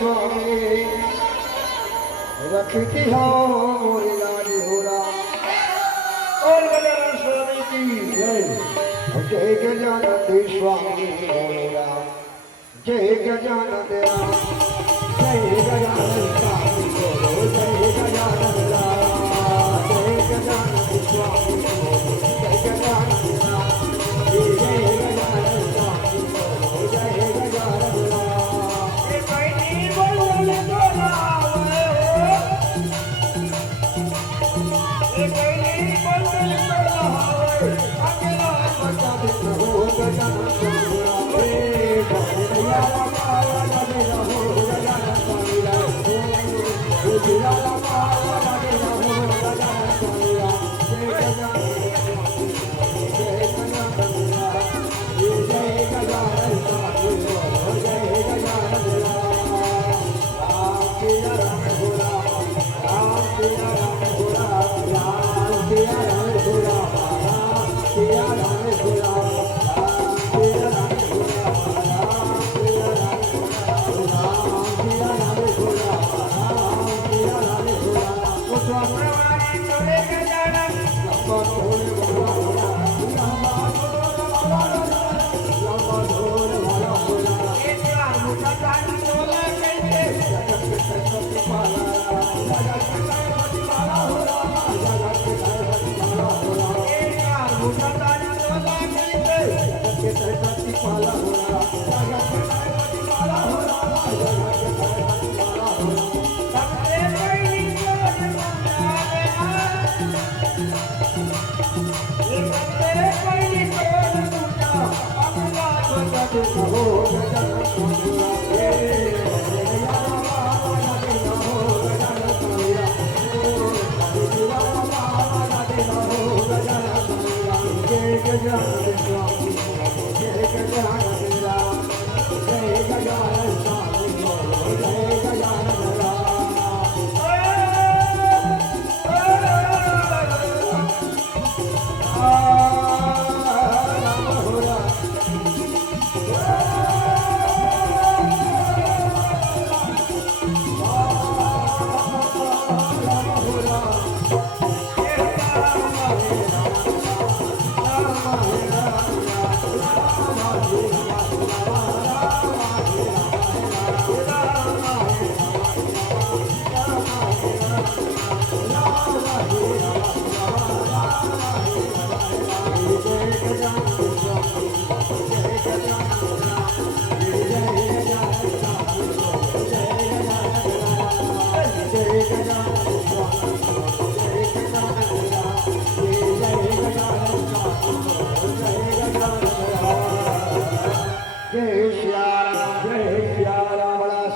स्वामी रखती हो मोरी लाली होरा और गजानन स्वामी की जय। जय गजानन स्वामी होरा जय गजानन राम जय गजानन स्वामी बोलो जय गजानन राम जय गजानन स्वामी बोलो जय गजानन राम जय गजानन स्वामी बोलो जय गजानन राम। ये कोई नहीं बोलने को लावे ये कोई नहीं बोलने को लावे अकेला बचा देता हो गजानन स्वामी भैया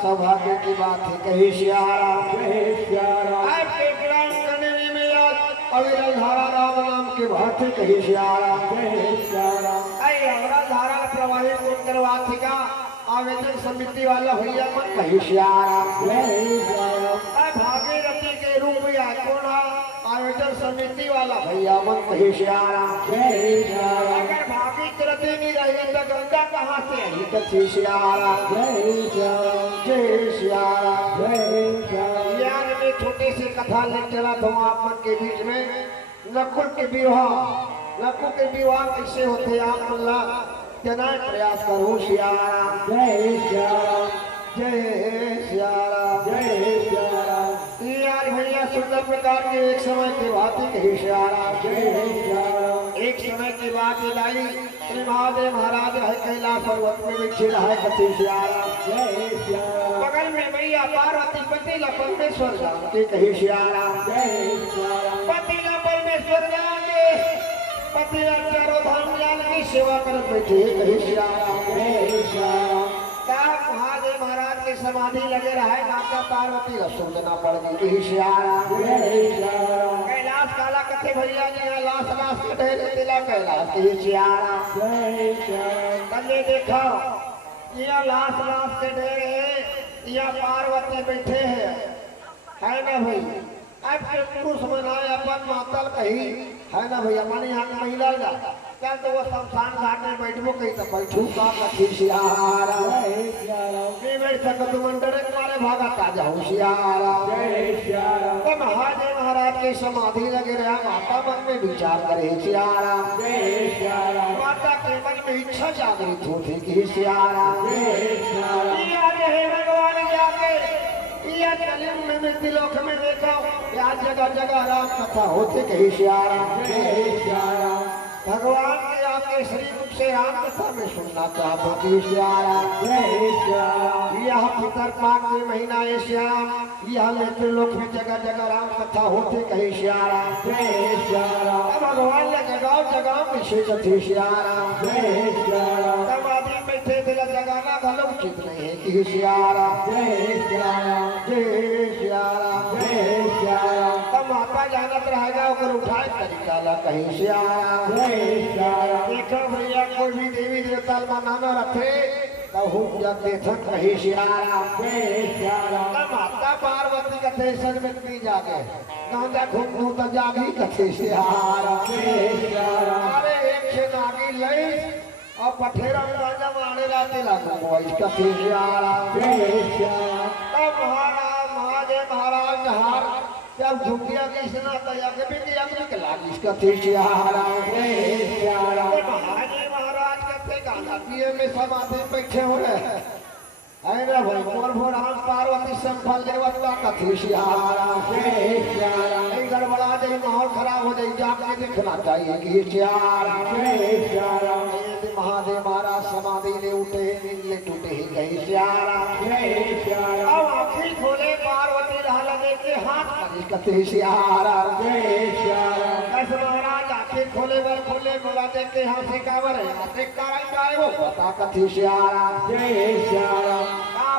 सौभाग्य की बात है कही श्याराम जय श्याराम आपके ग्राम कनेरी में आज अविरल धारा राम नाम के भात कही श्याराम जय श्याराम। अवरा धारा प्रवाहित उत्तरवाथिका आवेदन समिति वाला भैया मन कही श्याराम जय श्याराम। भागीरथी के रूप या कोना आवेदन समिति वाला भैया मन कही श्याराम जय श्याराम। अगर भागीरथी नहीं रही तो गंगा कहाँ से आई कही श्याराम जय श्याराम जय श्याराम जय श्याराम। यार मैं छोटे से कथा ले चला था आप मन के बीच में नकुल के विवाह कैसे होते आप अल्लाह जना प्रयास करो श्याराम जय श्याराम जय श्याराम जय श्याराम। यार भैया सुंदर प्रकार के एक समय की बात कही श्याराम जय श्याराम। एक समय की बात लाई श्री महादेव महाराज है कैलाश पर्वत में बैठे रहा कथी श्याराम जय श्याराम। बगल में मैया पार्वती पति परमेश्वर राम के कही श्याराम जय श्याराम। पति परमेश्वर राम पति चारों धाम की सेवा कर बैठे कही श्याराम जय श्याराम। महादेव महाराज की समाधि लगे रहा माता पार्वती रसूल देना पड़ गई कही श्याराम जय श्याराम। कैलाश काला कथे भैया जी लाश लाश कटे दिला कैलाश कही श्याराम जय श्याराम। कल देखो ये लाश लाश के ढेर या पार्वती बैठे हैं है ना भाई। अब के पुरुष मनाए अपन मातल कही है ना भैया माने यहाँ की महिला जा क्या तो वो शमशान घाट में बैठबो कहीं तो बैठू का कथी सियारा नहीं बैठ सको तुम डरे मारे भागा ताजा होशियारा तो महाराज के समाधि लगे रहा माता मन में विचार करे सियारा माता के मन में इच्छा जागृत होती कि सियारा भगवान जाके या कलियुग में मृत्यु लोक में देखो या जगह जगह राम कथा होते कहीं सियारा भगवान ने आपके श्री मुख से राम कथा में सुनना चाहते कि सियारा यह पितर पाक के महीना है श्याम यह मृत्यु लोक में जगह जगह राम कथा होते कहीं सियारा भगवान ने जगाओ जगाओ विशेष थे सियारा तब आदमी बैठे दिल जगाना भलो उचित नहीं है कि सियारा तब माता जानत रहेगा अगर उठाए तरीका ला कहीं सियारा देखो भैया कोई भी देवी देवता मनाना रखे तो जब देखन कहीं सियारा माता पार्वती कथे सन में पी जागे गांजा घूमू तो जागी कथे सियारा अरे एक से नागी लई और पठेरा गांजा मारे लाते लागू कोई कथे सियारा तब महाराज हार जब झुकिया की सुना तो आगे भी अग्नि के लागी इसका थे सियारा महाराज कहते गाना पिए में समाधि बैठे हो रहे है ना भाई मोर भोरान पार्वती संफल देवता कथी सियारा नहीं गड़बड़ा जाए माहौल खराब हो जाए जाके दिखना चाहिए कि सियारा महादेव महाराज समाधि ले उठे नीले टूटे ही गई सियारा अब आखिर खोले पार्वती लगे के हाथ कथी सियारा कैसे महाराज आखिर खोले बर खोले बोला देख के हाथ से कावर है देख कर वो पता कथी सियारा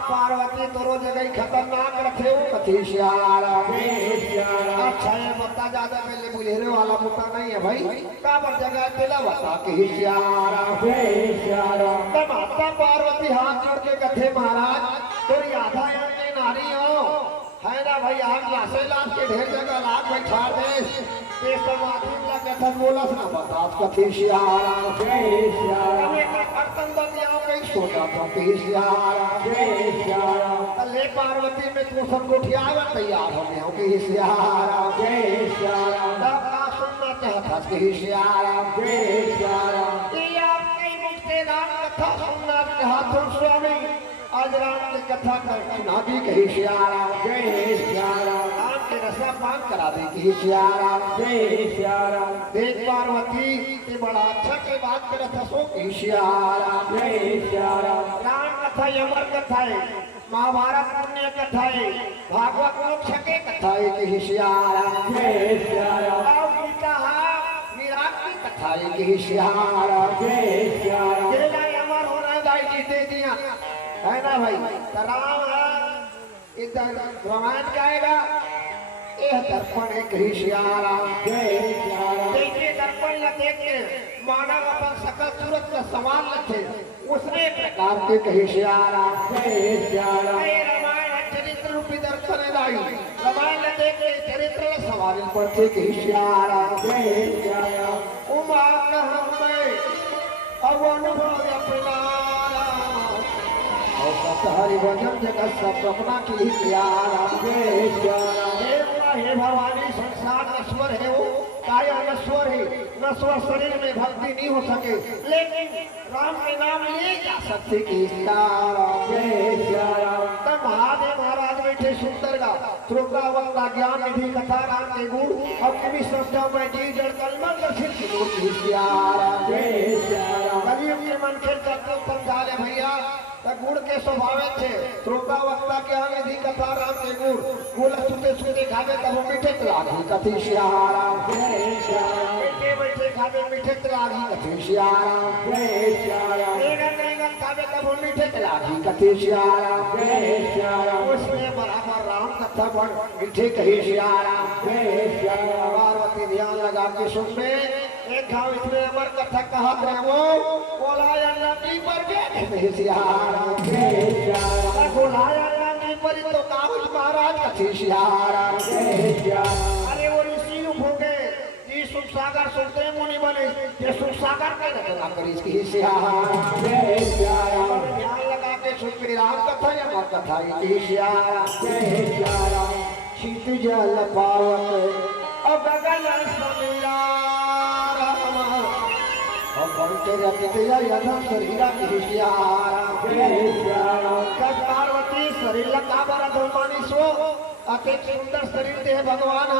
पार्वती तोरो जगह खतरनाक रखे हो कथी सियारा अच्छा ये बता ज्यादा पहले बुलेरे वाला मुद्दा नहीं है भाई काबर जगह दिला बता के सियारा तब माता पार्वती हाथ जोड़ के कथे महाराज तोरी आधा के नारी हो है ना भाई हम लाशे लाश के ढेर जगह लाख बैठा दे ते समाधि लगे था बोला ना बता कथी सियारा हमें खत्म बतियाओ कहीं सोचा था कि सियारा ले पार्वती में तू सब उठियावा तैयार हो गए हो कि सियारा तब का सुनना चाहता कि सियारा ये आपके मुख से राम कथा सुनना चाहता स्वामी आज राम की कथा कर सुना भी कही सियारा राम के रसा पान करा दे कि सियारा देख पार्वती के बड़ा अच्छा के बात करे था सो कि सियारा राम कथा अमर कथा है महाभारत पुण्य कथा है भागवत मोक्ष के कथा है कि सियारा गीता विराट की कथा है कि सियारा अमर होना दाई जीते दिया है ना भाई राम इधर रामायण गाएगा यह दर्पण है कहीं सियारा देखिए दर्पण न देख के मानव अपन सकल सूरत का सवाल रखे उसने प्रकार के कहीं सियारा रामायण चरित्र रूपी दर्पण है लाई रामायण न देख के चरित्र सवाल पड़ते कहीं सियारा उमा हमें अब अनुभव अपना हरि भजन जगत सब अपना की प्यारा हे भवानी संसार नश्वर है वो काया नश्वर है नश्वर शरीर में भक्ति नहीं हो सके लेकिन राम के नाम ले जा सकते की तब महादेव महाराज बैठे सुंदर का श्रोतावक्ता ज्ञान निधि कथा राम के गुण और कभी संस्था में जी जड़ कलमल दर्शित की मूर्ति कलियुग के मन खेल करते समझा ले भैया गुण के स्वभाव थे श्रोता वक्ता के आगे दी कथा राम के गुण गुण सुते सुते खावे तब मीठे तलागी कथी सियारा बैठे बैठे खावे मीठे तलागी कथी सियारा नेगन खावे तब मीठे तलागी कथी सियारा उसमें बराबर राम कथा बड़ मीठे कही सियारा पार्वती ध्यान लगा के सुन में एक घाव इसमें अमर कथा कहा वो बोलाया नदी पर गए सियारा बोलाया नदी पर तो काबुल महाराज कथी सियारा अरे वो ऋषि हो गए सागर सुनते हैं मुनि बने ये सुख सागर के रचना करी इसकी सियाराम जय सियाराम ध्यान लगा के सुन के राम कथा या मत कथा ये सियाराम जय सियाराम शीत जल पावक अब गगन समीरा राम अब बनते रहते या यथा शरीरा की सियाराम जय सियाराम पार्वती शरीर का बड़ा धर्मानी सो अति सुंदर शरीर दे भगवान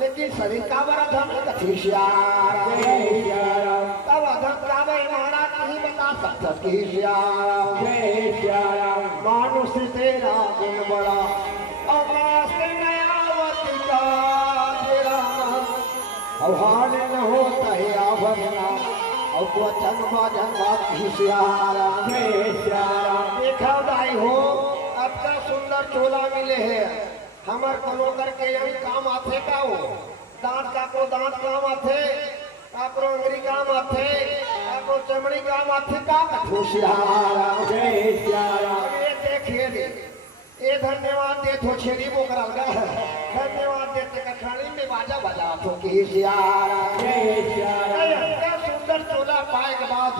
लेकिन शरीर का बड़ा धर्म कथी सियाराम जय सियाराम तब अधम का महाराज नहीं बता सकता कि सियाराम जय सियाराम मानुष तेरा गुण बड़ा अमास नयावती का तेरा अभान न होता है आभरना और वचन भजन बात की सियाराम जय सियाराम देखा दाई हो अब का सुंदर चोला मिले है हमार कलो करके यही काम आथे का हो दांत का को दांत काम आथे कापरो अंगरी काम आथे कापरो चमड़ी काम आथे का खुशियाराम जय सियाराम ये देखिए दे ये धन्यवाद दे तो छेड़ी बोकरा का धन्यवाद देते कखानी में बाजा बजा तो की सियाराम जय सियाराम क्या सुंदर चोला पाए के बाद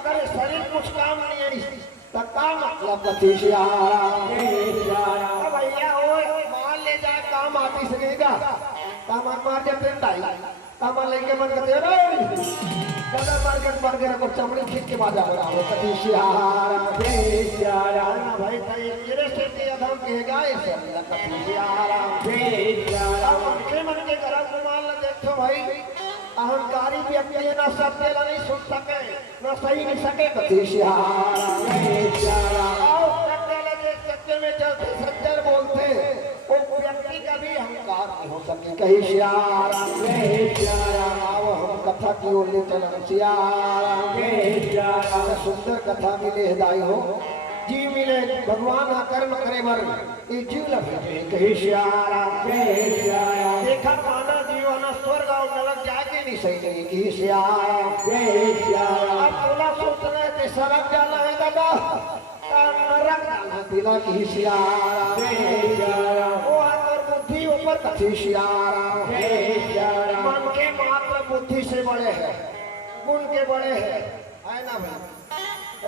अगर शरीर कुछ काम नहीं है तो का मतलब कथी सियाराम जय सियाराम भैया माल ले जाए काम आती सकेगा सामान मार जाते टाइल सामान लेके मन करते रे कदर मार्केट पर के रखो चमड़ी खींच के बाजा बजा हो कथी सियाराम जय सियाराम भाई भाई तेरे से ते अधम कहेगा ऐसे कथी सियाराम जय सियाराम मन के गरम रुमाल देखो भाई अहंकारी व्यक्ति न सत्य नहीं सुन सके न सही नहीं सके कथी सियाराम जय सियाराम सत्य में चलते सज्जन बोलते वो व्यक्ति का भी अहंकार नहीं हो सके कहीं सियाराम जय सियाराम आओ हम कथा की ओर ले चले सियाराम जय सियाराम सुंदर कथा मिले हिदाई हो जी मिले भगवान कर्म करे बर ये जीव लगे कहीं सियाराम जय सियाराम देखा माना जीवन स्वर्ग और नरक जाके नहीं सही नहीं की सियाराम जय सियाराम अब तोला सोच रहे थे सड़क जाना है दादा नरक जाना दिला की सियाराम जय सियाराम वो और बुद्धि ऊपर कथी सियाराम जय सियाराम मन के मात्र बुद्धि से बड़े हैं गुण के बड़े हैं है ना भाई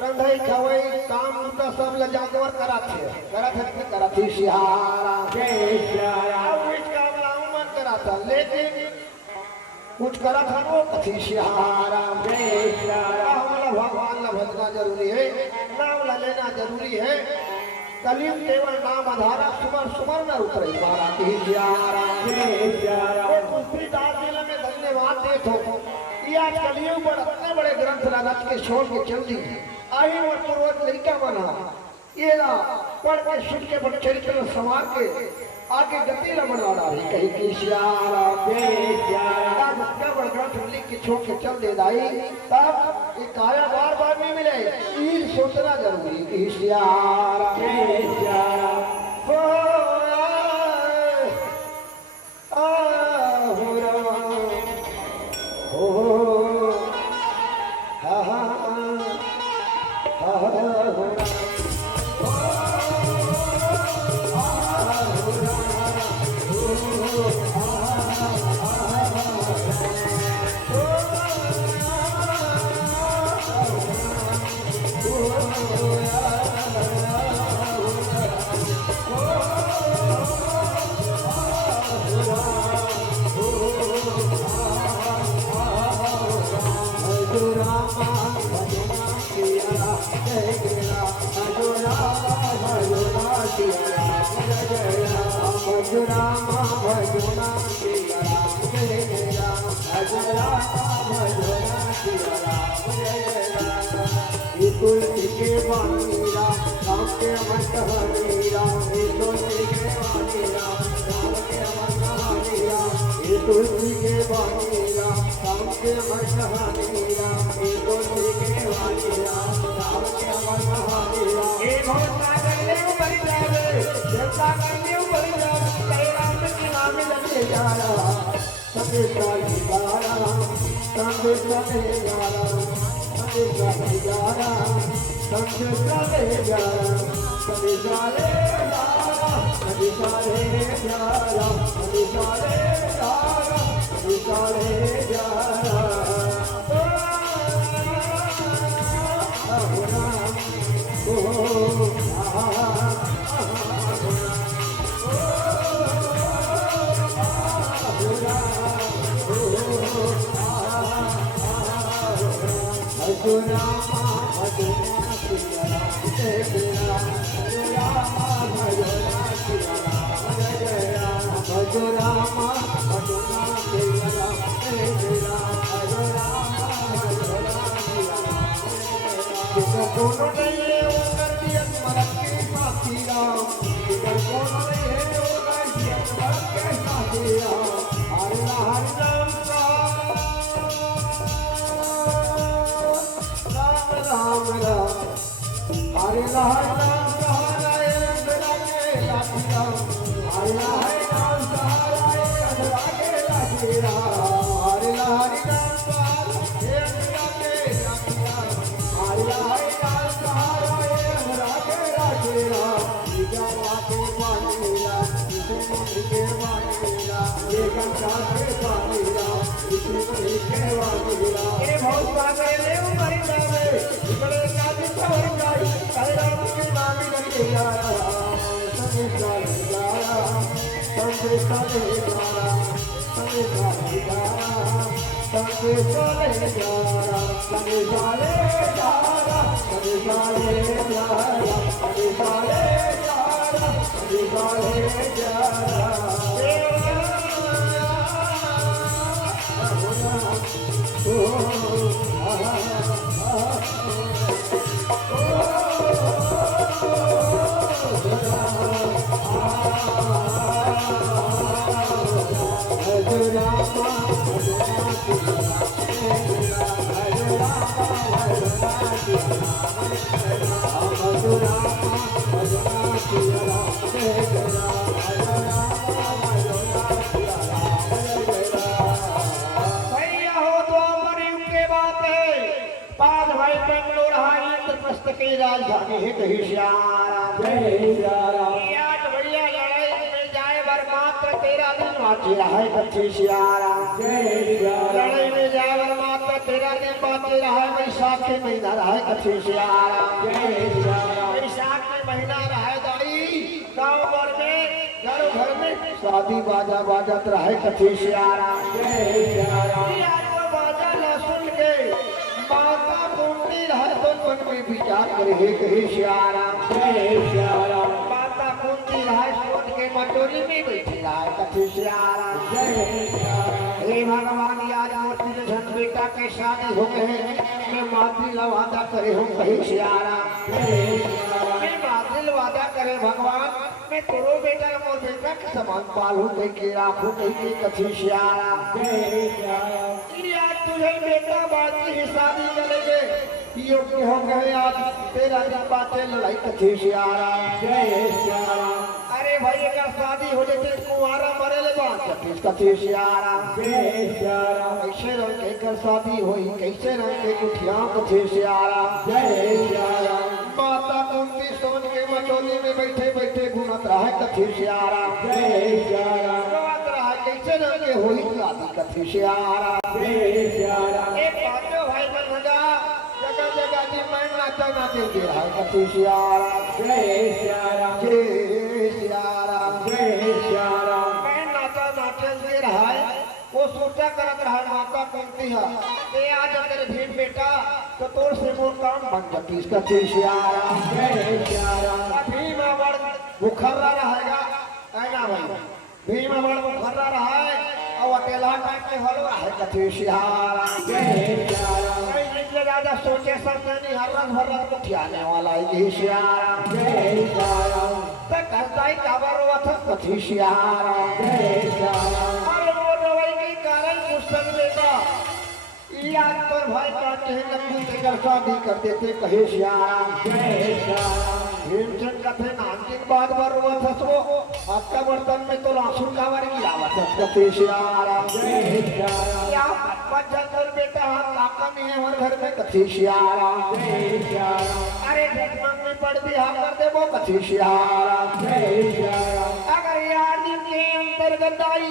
रंधाई खवाई काम तो सब ल जानवर कराते सियाराम जय सियाराम कुछ काम लाऊं मन कराता लेकिन कुछ करा था वो कथी सियाराम जय सियाराम हमारा भगवान ला भजना जरूरी है नाम ला लेना जरूरी है कलयुग केवल नाम आधारा सुमर सुमर न उतरे बारा की सियाराम जय सियाराम दूसरी दास जिले में धन्यवाद दे तो या कलयुग पर अपने बड़े ग्रंथ रच के छोड़ के चल दी आई और पूर्वज लड़का बना ये ना पढ़ के सुन के बड़े चरित्र संवार के आगे गति न बना रही कहीं की सियाराम जय सियाराम क्या बड़ा ग्रंथ लिख के छोड़ के चल दे दाई तब ये काया बार बार नहीं मिले ये सोचना जरूरी की सियाराम जय सियाराम तुलसी के वाणीरा राम के अमर कहानीरा तुलसी के वाणीरा राम के अमर कहानीरा तुलसी के वाणीरा राम के अमर कहानीरा तुलसी के वाणीरा राम के अमर कहानीरा हे भगवान करने ऊपर जावे देवता करने ऊपर जावे तेरे राम के नाम लगे जारा सबे सारी जारा सबे सारे जारा सबे जारा सबे सारे जारा सबे सारे जारा सबे सारे जारा सबे सारे जारा निकाले जा दोनों नहीं है वो कर दिया मरद के साथी राम इधर कौन नहीं है वो कर दिया मरद के साथी राम हरे राम राम राम राम हरे राम सहारा अंधरा के लाठी राम हरे राम सहारा अंधरा के लाठी राम हरे राम सहारा अंधरा के लाठी राम हरे राजधानी है कहीं श्याम आज बढ़िया लड़ाई में जाए बर मात्र 13 दिन बाकी रहा है कच्ची श्याम लड़ाई में जाए बर मात्र 13 दिन बाकी रहा है वैशाख के महीना रहा है कच्ची श्याम वैशाख के महीना रहा है दाई गाँव भर में घर में शादी बाजा बाजत रहा है कच्ची श्याम बाजा न सुन के माता कुंती रहे तो मन में विचार करे हे कहे श्याराम माता कुंती रहे सोच के मटोरी में बैठी रहे कथे श्याराम हे भगवान आज मूर्ति धन बेटा के शादी हो गए मैं मातृ वादा करे हूँ कहे श्याराम मैं मातृ वादा करे भगवान मैं तेरो बेटा मोर बेटा के समान पालू के राखू के कथे श्याराम तुझे बेटा बाकी ही शादी करेंगे योग्य हो गए आज 13 दिन बातें लड़ाई कथी श्याराम अरे भाई अगर शादी हो जाए कुंवारा मरे ले बात कथी श्याराम कैसे रंग के कर शादी हुई कैसे रंग के कुठिया कथी श्याराम माता कुंती सोन के मटोली में बैठे बैठे घूमत रहा कथी श्याराम कैसे रंग के हुई शादी कथी श्याराम एक पांचों भाई बंधगा जगह जगह जी मैं नाचा नाचे दे रहा है कथी श्याराम जय श्याराम मैं नाचा नाचे दे रहा है वो सोचा करत रहा माता कुंती है ते आज अगर भीम बेटा तो तोर से मोर काम बन जाती कथी श्याराम भीम बड़ मुखर्रा रहेगा ऐना भाई भीम बड़ मुखर्रा रहा है और अकेला टाइम में हलवा है कथी श्याराम इसलिए राजा सोचे सकते नहीं हरन भरन उठाने वाला ये श्याराम तो करता ही काबर हुआ था कथी श्याराम और वो रोई के कारण मुस्तक बेटा याद पर भाई काटे लंबी से शादी कर देते कहे श्याराम भीमचंद कथे नानकिन बाद बार हुआ था सो आपका बर्तन में तो आंसू का बार गिरावा था कथे श्याराम या बच्चा बेटा काका नहीं है हमारे घर में कथे श्याराम अरे भीख मांगने पड़ भी हाँ कर दे वो कथे श्याराम अगर यार दिन के अंतर्गत आई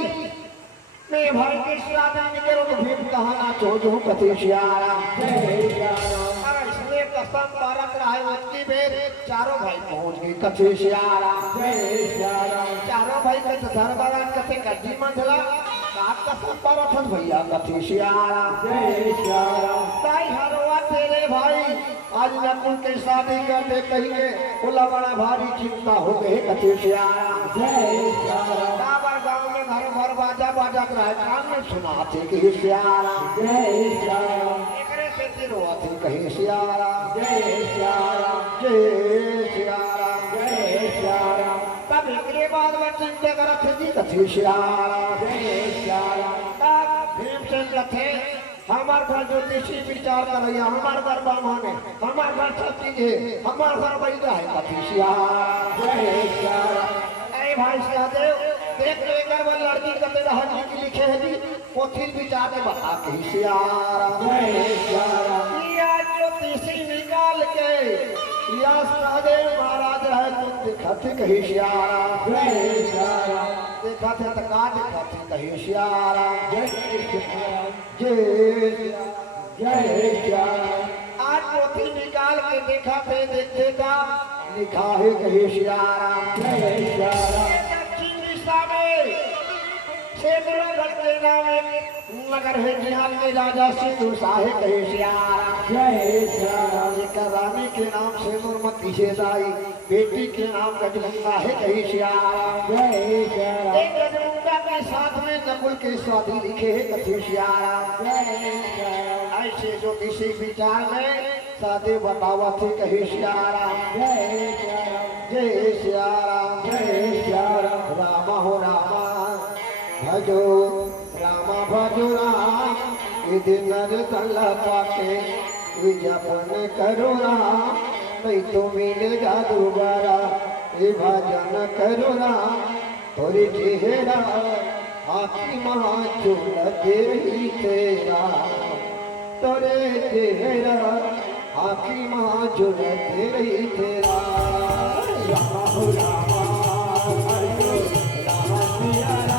मैं भाई के श्रादा निकलो तो भीम कहाना छोड़ू कथी सियारा जय सियारा इसलिए कसम भारत रहे उतनी बेर चारों भाई पहुंच गए कथी सियारा जय सियारा चारों भाई के धर्मराज कथे कड्डी मंडला काट कसम भारत भैया कथी सियारा जय सियारा ताई हरवा तेरे भाई आज नकुल के शादी करते कहिए बोला बड़ा भारी चिंता हो गई कथी सियारा जय सियारा बाबर गांव में घर भर बाजा बाजा रहा कान में सुनाते कि सियारा जय सियारा एकरे से तिरवाते कहीं सियारा जय सियारा जय सियारा जय सियारा तब एकरे बाद में चिंता करत थी कथी सियारा जय सियारा तब भीमसेन कथे हमार घर ज्योतिषी विचार करैया हमार घर ब्राह्मण है हमार घर छत्ती है हमार घर वैदा है कथी सियारा जय सियारा ए भाई सहदेव देख लेकर वो लड़की कते रहनी की लिखे है जी पोथी विचार में बता के सियारा जय सियारा या ज्योतिषी निकाल के या सहदेव महाराज है तुम दिखत कही सियारा जय सियारा देखा थे तो का देखा थे कही सियारा जय सियारा जय सियारा आज पोथी निकाल के देखा थे देखते का लिखा है कही सियारा जय सियारा नगर है जिहाल में राजा सिंदूर साहे कहे सियारा जय सियारा एक रानी के नाम सिंदूर मती से दाई बेटी के नाम गजमुंडा है कहे सियारा जय सियारा एक गजमुंडा के साथ में नकुल के स्वादी लिखे है कथे सियारा जय सियारा ऐसे जो किसी विचार में सादे बतावा थे कहे सियारा जय सियारा जय सियारा जय सियारा रामा हो रामा भजो रामा भजो राम यदि नर तल पाके जपन करो राम नहीं तो मिलेगा दोबारा ये भजन करो राम थोड़ी चेहरा आखी महाचूल ही तेरा तोरे चेहरा आखी महाचूल ही तेरा रामा हो रामा भजो रामा सिया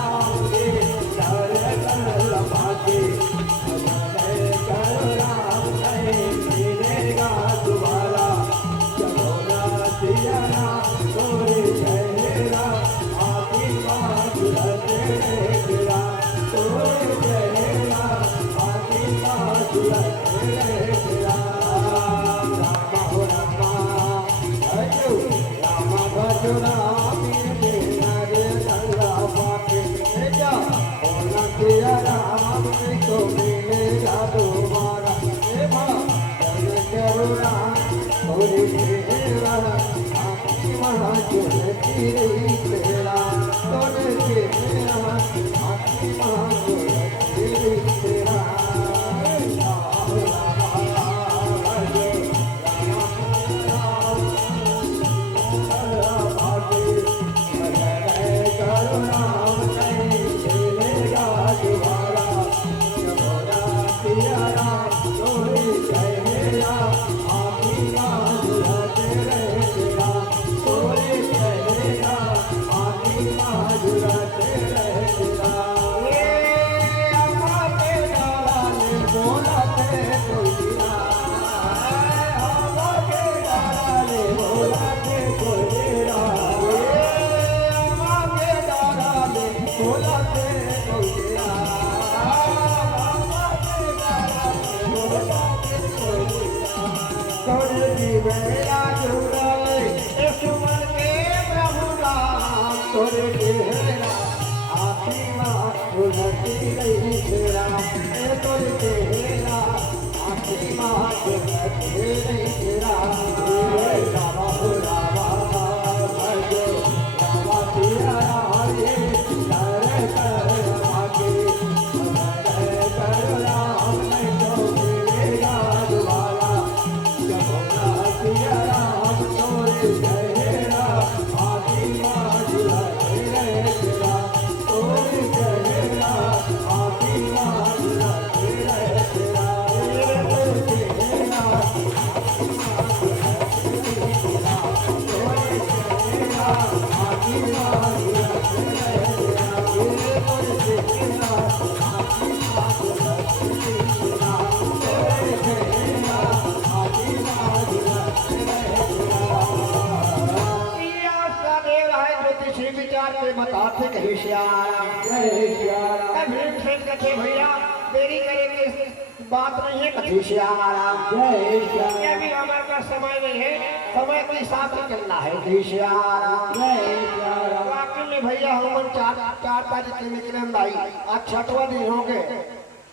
भात कही श्याराम जय श्याराम भीमसेन कहते भैया देरी करेंगे बात नहीं है कथी श्याराम जय श्याराम ये भी हमारे पास समय नहीं है समय के साथ ही चलना है कही श्याराम जय श्याराम वाकई में भैया हम चार तारीख के निकले भाई आज 6वां दिन हो गए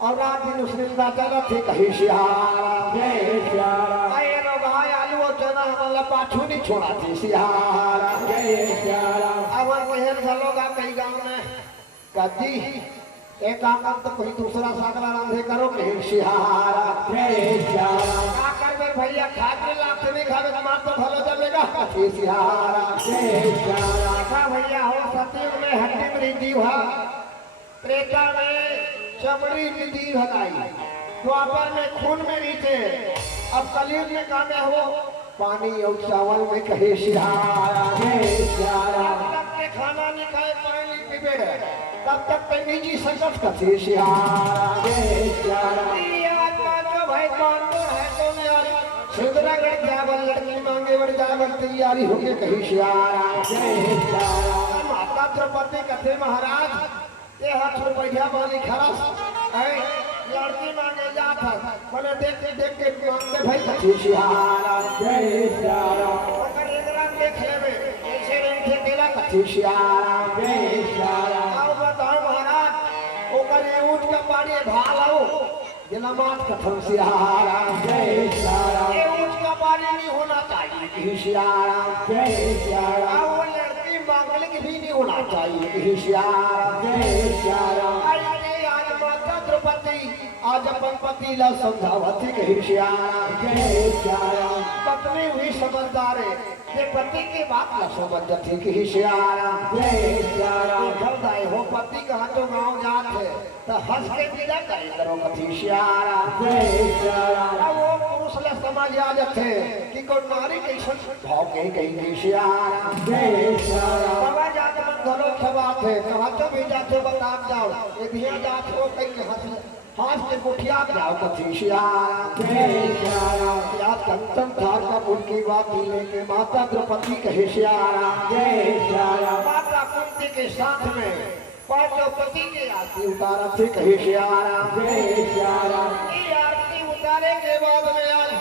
और रात दिन उसने चला थे कही श्याराम जय श्याराम आए लो भाई आलू और चना हमारा पाछू नहीं छोड़ा थी श्याराम जय श्याराम अब कहन चलोगा कई गांव में कदी एक काम तो कोई दूसरा सागला रांधे करो कही श्याराम जय श्याराम का कर भैया खाते लाते नहीं खावे मार तो भलो जमेगा कही श्याराम जय श्याराम का भैया हो सतयुग में हड्डी मृत्यु हुआ त्रेता में चमड़ी की दी हटाई द्वापर में खून में नीचे अब कलयुग में काम हो पानी और चावल में कहे श्याराम जय श्याराम तब के खाना नहीं खाए पानी पीबे तब तक पे निजी संकट कथे श्याराम जय श्याराम आत्मा जो भाई कौन तो है तो यार सिंदरागढ़ जावल लड़की मांगे वर जावल तैयारी हो गई कही श्याराम जय श्याराम माता द्रौपदी कथे महाराज ये हाथ में बैठा वाली खरस है लड़की मांगे जात है बोले देख के मांगते भाई कथी श्याराम जय श्याराम ओकर एकरा देख लेबे ऐसे रंग से तेरा कथी श्याराम जय श्याराम आओ बताओ महाराज ओकर ये ऊंट का पानी भाल आओ दिलमात कथम श्याराम जय श्याराम ये ऊंट का पानी नहीं होना चाहिए श्याराम जय श्याराम लड़की मांगलिक भी नहीं होना चाहिए श्याराम जय श्याराम आज माता द्रौपदी आज अपन पति ला समझावती कही श्याराम जय श्याराम पत्नी हुई समझदार है ये पति की बात न समझती कही श्याराम जय श्याराम खबदाई हो पति कहाँ तो गाँव जात है तो हंस के विदा करे करो कथी श्याराम जय श्याराम वो पुरुष ले समझ आ जाते कि कोई नारी कैसन भाव के कही श्याराम जय श्याराम बाबा जात मन घरो खबात है कहाँ तो भी जाते बता जाओ ये धिया जात हो कहीं हाथ से मुठिया जाओ कथी श्याराम जय श्याराम याद कंचन थार का उनकी बात लेके माता द्रौपदी कहे श्याराम जय श्याराम माता कुंती के साथ में पांचों पति के आरती उतारा थे कहे श्याराम जय श्याराम ये आरती उतारे के बाद में आज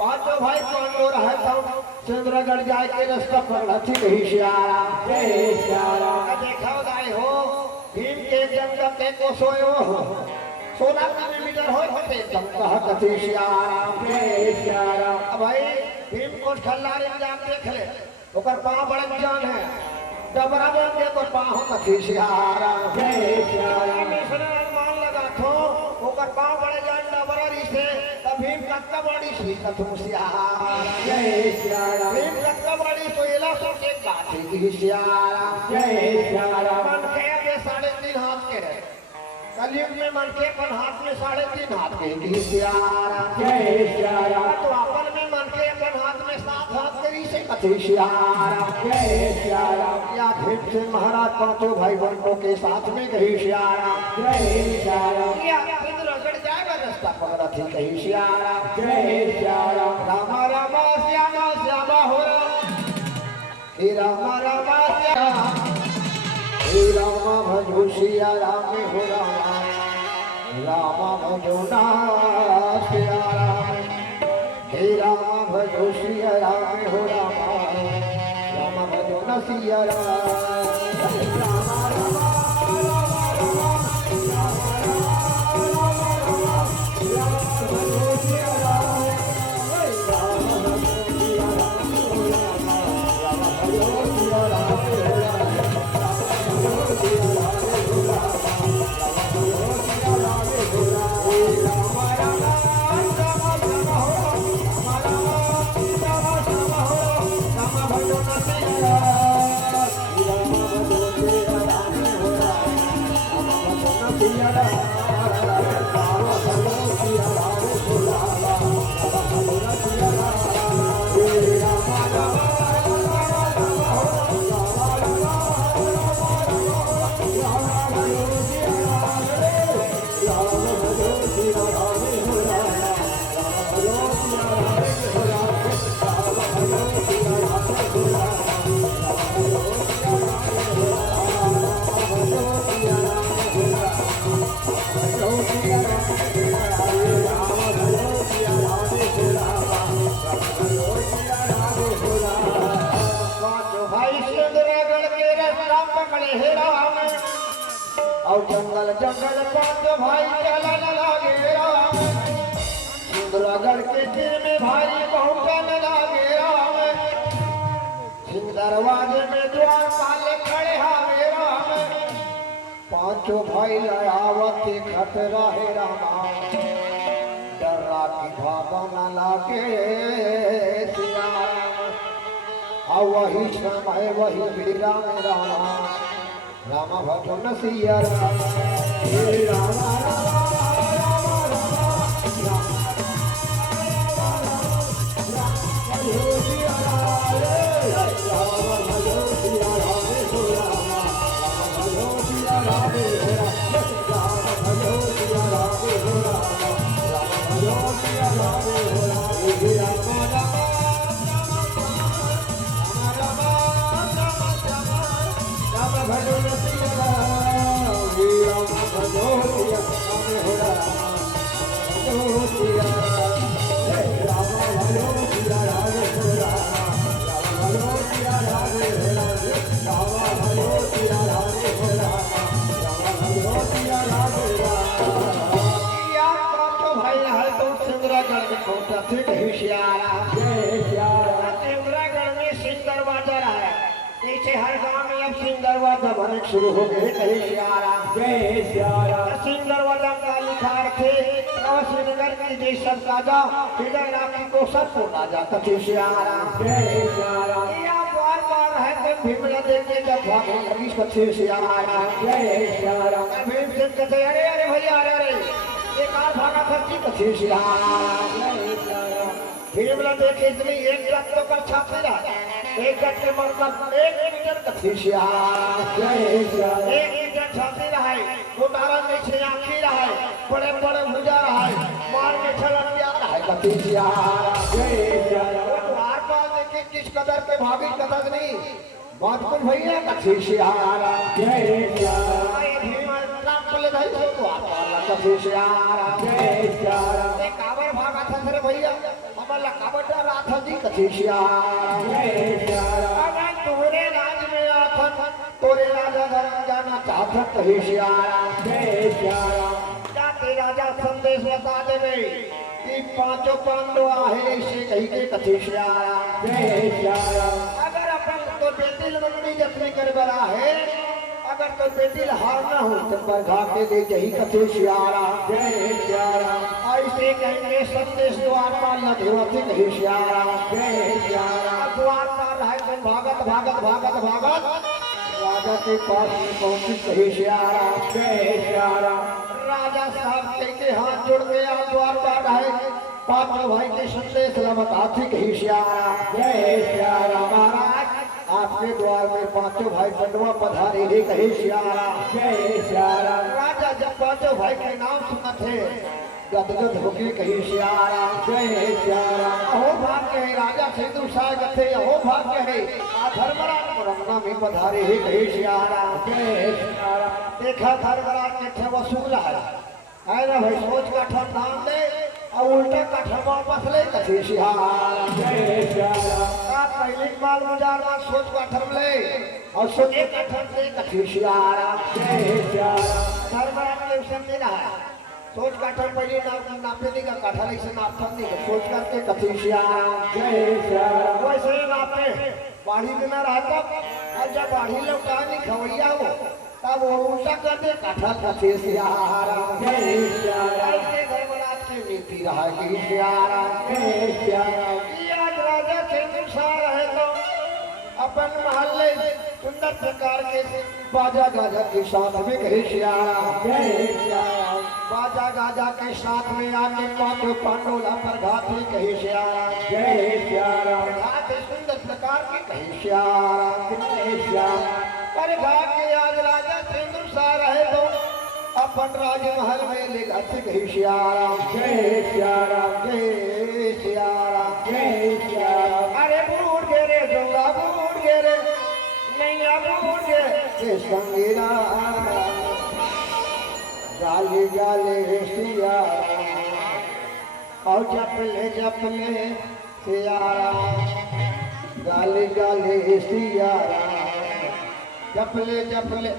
पांचों भाई कौन रहे तो चंद्रगढ़ जाए के रास्ता पर लथी कही श्याराम जय श्याराम देखा गाय हो भीम के जंग के को सोयो हो 16 किलोमीटर हो होते तब कहा कथी श्याराम जय श्याराम भाई भीम को खल्लारे जान देख ले ओकर पांव बड़ा जान है डबरा बन के तो पांव कथी श्याराम जय श्याराम मिशन मान लगा थो ओकर पांव बड़ा जान डबरा री से तब भीम कत्ता बड़ी सी कथू श्याराम जय श्याराम भीम कत्ता बड़ी तो एला सब के काठी श्याराम जय श्याराम मन के आगे 3.5 हाथ के है कलयुग में मन के अपन हाथ में 3.5 हाथ के श्याराम जय श्याराम तो अपन में मन के अपन हाथ में 7 हाथ करी से कथी श्याराम जय श्याराम या भीमसेन महाराज पांचों भाई बहनों के साथ में कही श्याराम जय श्याराम या इंद्रगढ़ जाएगा रास्ता पकड़ा थी कही श्याराम जय श्याराम राम राम श्यामा श्यामा हो हे राम राम श्यामा हे राम भजो सिया राम हो राम भजो ना सिया राम हे राम भजो सिया राम हो राम भजो ना सिया राम पकड़े हे राम और जंगल जंगल पांच भाई चलन लागे राम सुंदरगढ़ के तीर में भाई पहुंचने लागे राम सिंह दरवाजे में द्वार पाल खड़े हावे राम पांचों भाई लयावत खतरा है रामा डरा की भागा न लागे सिया और वही समय वही बीरा में रामा रामा भजन सिया रामा हे रामा हर गांव में अब सिंह दरवाजा बनने शुरू हो गए कहे श्याराम जय श्याराम सिंह दरवाजा का लिखार थे श्रीनगर की जय सब राजा हृदय राखी को सबको राजा कथे श्याराम जय श्याराम बार बार है तो भीमला देख के जब भागो लगी कथे श्याराम जय श्याराम भीम से कथे अरे अरे भैया अरे अरे एक आर भागा सच्ची कथे श्याराम जय श्याराम भीमला देखे इतनी एक रक्त तो कर छापे रहा एक गट्टे मतलब एक मीटर कथी श्याराम जय श्याराम एक मीटर छाती रहा वो तारा नीचे आंखी रहा बड़े बड़े भुजा रहा मार के छलन दिया रहा कथी श्याराम जय श्याराम वो द्वार पाल देखे किस कदर के भाभी कदर नहीं बात कौन भैया कथी श्याराम जय श्याराम ये भीमा राम पले भाई से द्वार पाल कथी श्याराम जय श्याराम एक काबर भागा था रे भैया हमारा काबटा राथा जी कथी श्याराम जय श्याराम अगर तोरे राज में आथन तोरे राजा धर्म जाना चाहत कही श्याराम जय श्याराम जाते राजा संदेश बता देवे कि पांचों पांडव आहे से कही के कथी श्याराम जय श्याराम अगर अपन तो बेटी लगनी जतने कर बरा है अगर तो बेटी हार ना हो तो पर घाटे दे जही कथे श्याराम जय श्याराम ऐसे कहेंगे संदेश द्वार पाल न देवते कहे श्याराम जय श्याराम द्वार पाल है तो भागत भागत भागत भागत राजा के पास पहुंची कहे श्याराम जय श्याराम राजा साहब के हाथ जोड़ गया द्वार पाल है पांचों भाई के संदेश बताते कहे श्याराम जय श्याराम महाराज आपके द्वार में पांचों भाई पंडवा पधारे हे कहे श्याराम जय श्याराम राजा जब पांचों भाई के नाम सुना थे गदगद होके कहे श्याराम जय श्याराम अहो भाग्य है राजा सिंधु साग थे अहो भाग्य है धर्मराज रंगना में पधारे हे कहे श्याराम जय श्याराम देखा धर्मराज के थे वसूल है ना भाई सोच का ठन नाम दे और उल्टा कठा वापस ले कथे श्याराम जय श्याराम पहले बाल बाजार में सोच का ठन ले और सोच का ठन ले कथे श्याराम जय श्याराम धर्मराज के समझे ना सोच का ठन पहले नापे देगा कठा लेके नापन देगा सोच करके कथे श्याराम जय श्याराम वैसे नापे बाड़ी में ना रहता और जब बाड़ी लोग कहानी खवैया हो तब वो उल्टा कर दे कठा कथे श्याराम जय श्याराम नीति रहा श्याराम जय श्याराम आज राजा सिंधुसार है तो अपन महल्ले सुंदर प्रकार के बाजा गाजा के साथ में कहे श्याराम जय श्याराम बाजा गाजा के साथ में आके पांचों पांडवों पर घाते कहे श्याराम जय श्याराम घाते सुंदर प्रकार के कहे श्याराम जय श्याराम पर घाट के आज राजा सिंधुसार है तो अपन राजमहल में ले जाते कहे श्याराम जय श्याराम जय श्याराम जय श्याराम अरे बूढ़ गे रे जोड़ा बूढ़ गे रे नहीं बूढ़ गे संगीरा गाले गाले श्याराम और जपले श्याराम गाले गाले श्याराम जपले जपले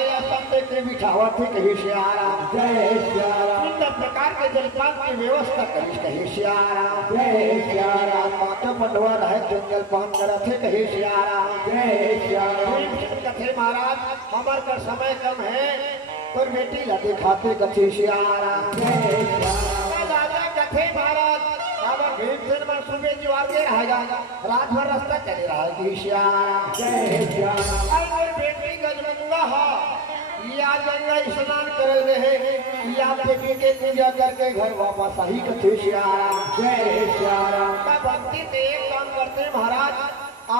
बिठावत है कहीं श्याराम जय श्याराम भिन्न प्रकार के जलपान की व्यवस्था करी कहीं श्याराम जय श्याराम माता पंडवा रहे जलपान करत है कहीं श्याराम जय श्याराम कथे महाराज हमार का समय कम है तो बेटी लगे खाते कथे श्याराम जय श्याराम राजा कथे महाराज अब भीमसेन में सुबह जो आगे रहेगा रात भर रास्ता चले रहा है कहीं श्याराम जय श्याराम अरे बेटी गजमंगा हा या गंगा स्नान कर रहे या बेटी के पूजा करके घर वापस आई कथे श्याराम जय श्याराम का भक्ति ते एक काम करते महाराज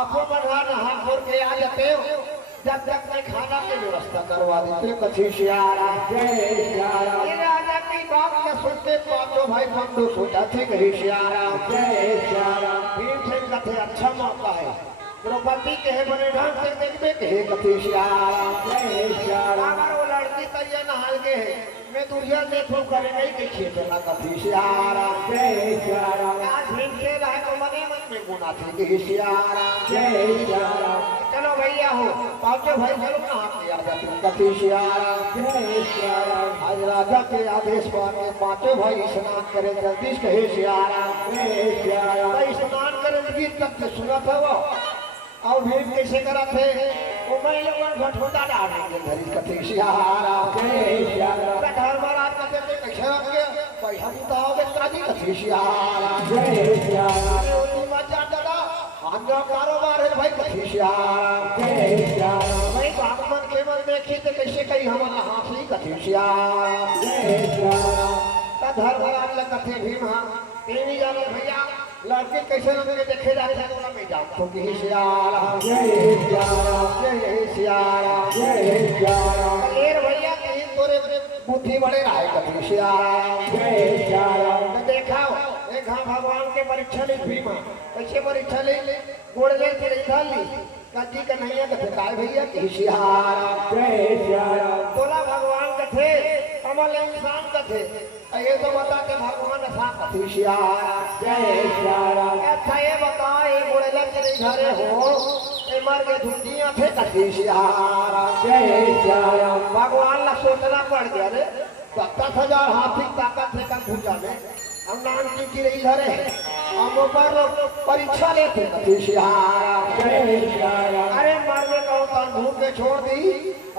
आपो बनवा नहा खोर के आ जाते हो जब तक मैं खाना की व्यवस्था करवा देते कथे श्याराम जय श्याराम ये राजा की बात न सुनते पांचों भाई बंधु सोचा थे कहे श्याराम जय श्याराम भीमसेन कथे अच्छा मौका है द्रौपदी के बने ढंग से देखते कहे कथे श्याराम जय श्याराम अगर वो लड़की तैयार नहाल के है मैं दुर्जन देखो करे नहीं के खेत ना कथे श्याराम जय श्याराम आज भीमसेन आए तो मने मन में गुना थे कहे श्याराम जय श्याराम चलो भैया हो पांचों भाई चलो नहा के आ जाते कथे श्याराम जय श्याराम आज राजा के आदेश पर पांचों भाई स्नान करे जल्दी कहे श्याराम जय श्याराम स्नान करे गीत तक सुना था वो और भीम कैसे करा थे वो मैं लोगों घटोटा डालने के धरी कथे श्याराम जय श्याराम घर महाराज कथे के कैसे रखे भाई हम तो आओगे काजी कथे श्याराम जय श्याराम वो मजा दादा हम जो कारोबार है भाई कथे श्याराम जय श्याराम भाई भगवान के मन देखी तो कैसे कही हमारा हाथी कथे श्याराम जय श्याराम का घर महाराज कथे भीम तेरी जाने भैया लड़के कैसे लगे देखे जाते हैं तो मैं जाऊं तो कि श्याराम जय श्याराम जय श्याराम जय श्याराम लेर भैया कहीं तोरे बुद्धि बड़े रहे कथे श्याराम जय श्याराम तो देखा एक हां भगवान के परीक्षा ले भीमा कैसे परीक्षा ले गोड़ ले के इधर ली कजी का नहीं है कथे काय भैया कि श्याराम जय श्याराम बोला भगवान कथे अमल इंसान कथे ये तो बता के भगवान था कथे श्याराम जय श्याराम अच्छा ये बताओ ये गोड़े लग के घरे हो ये मर के दुनिया थे कथे श्याराम जय श्याराम भगवान ला सोचना पड़ गया रे 70,000 हाथी ताकत है कल भूजा में हम नाम की रही घरे हम पर परीक्षा लेते कथे श्याराम जय श्याराम अरे मरने का होता घूम के छोड़ दी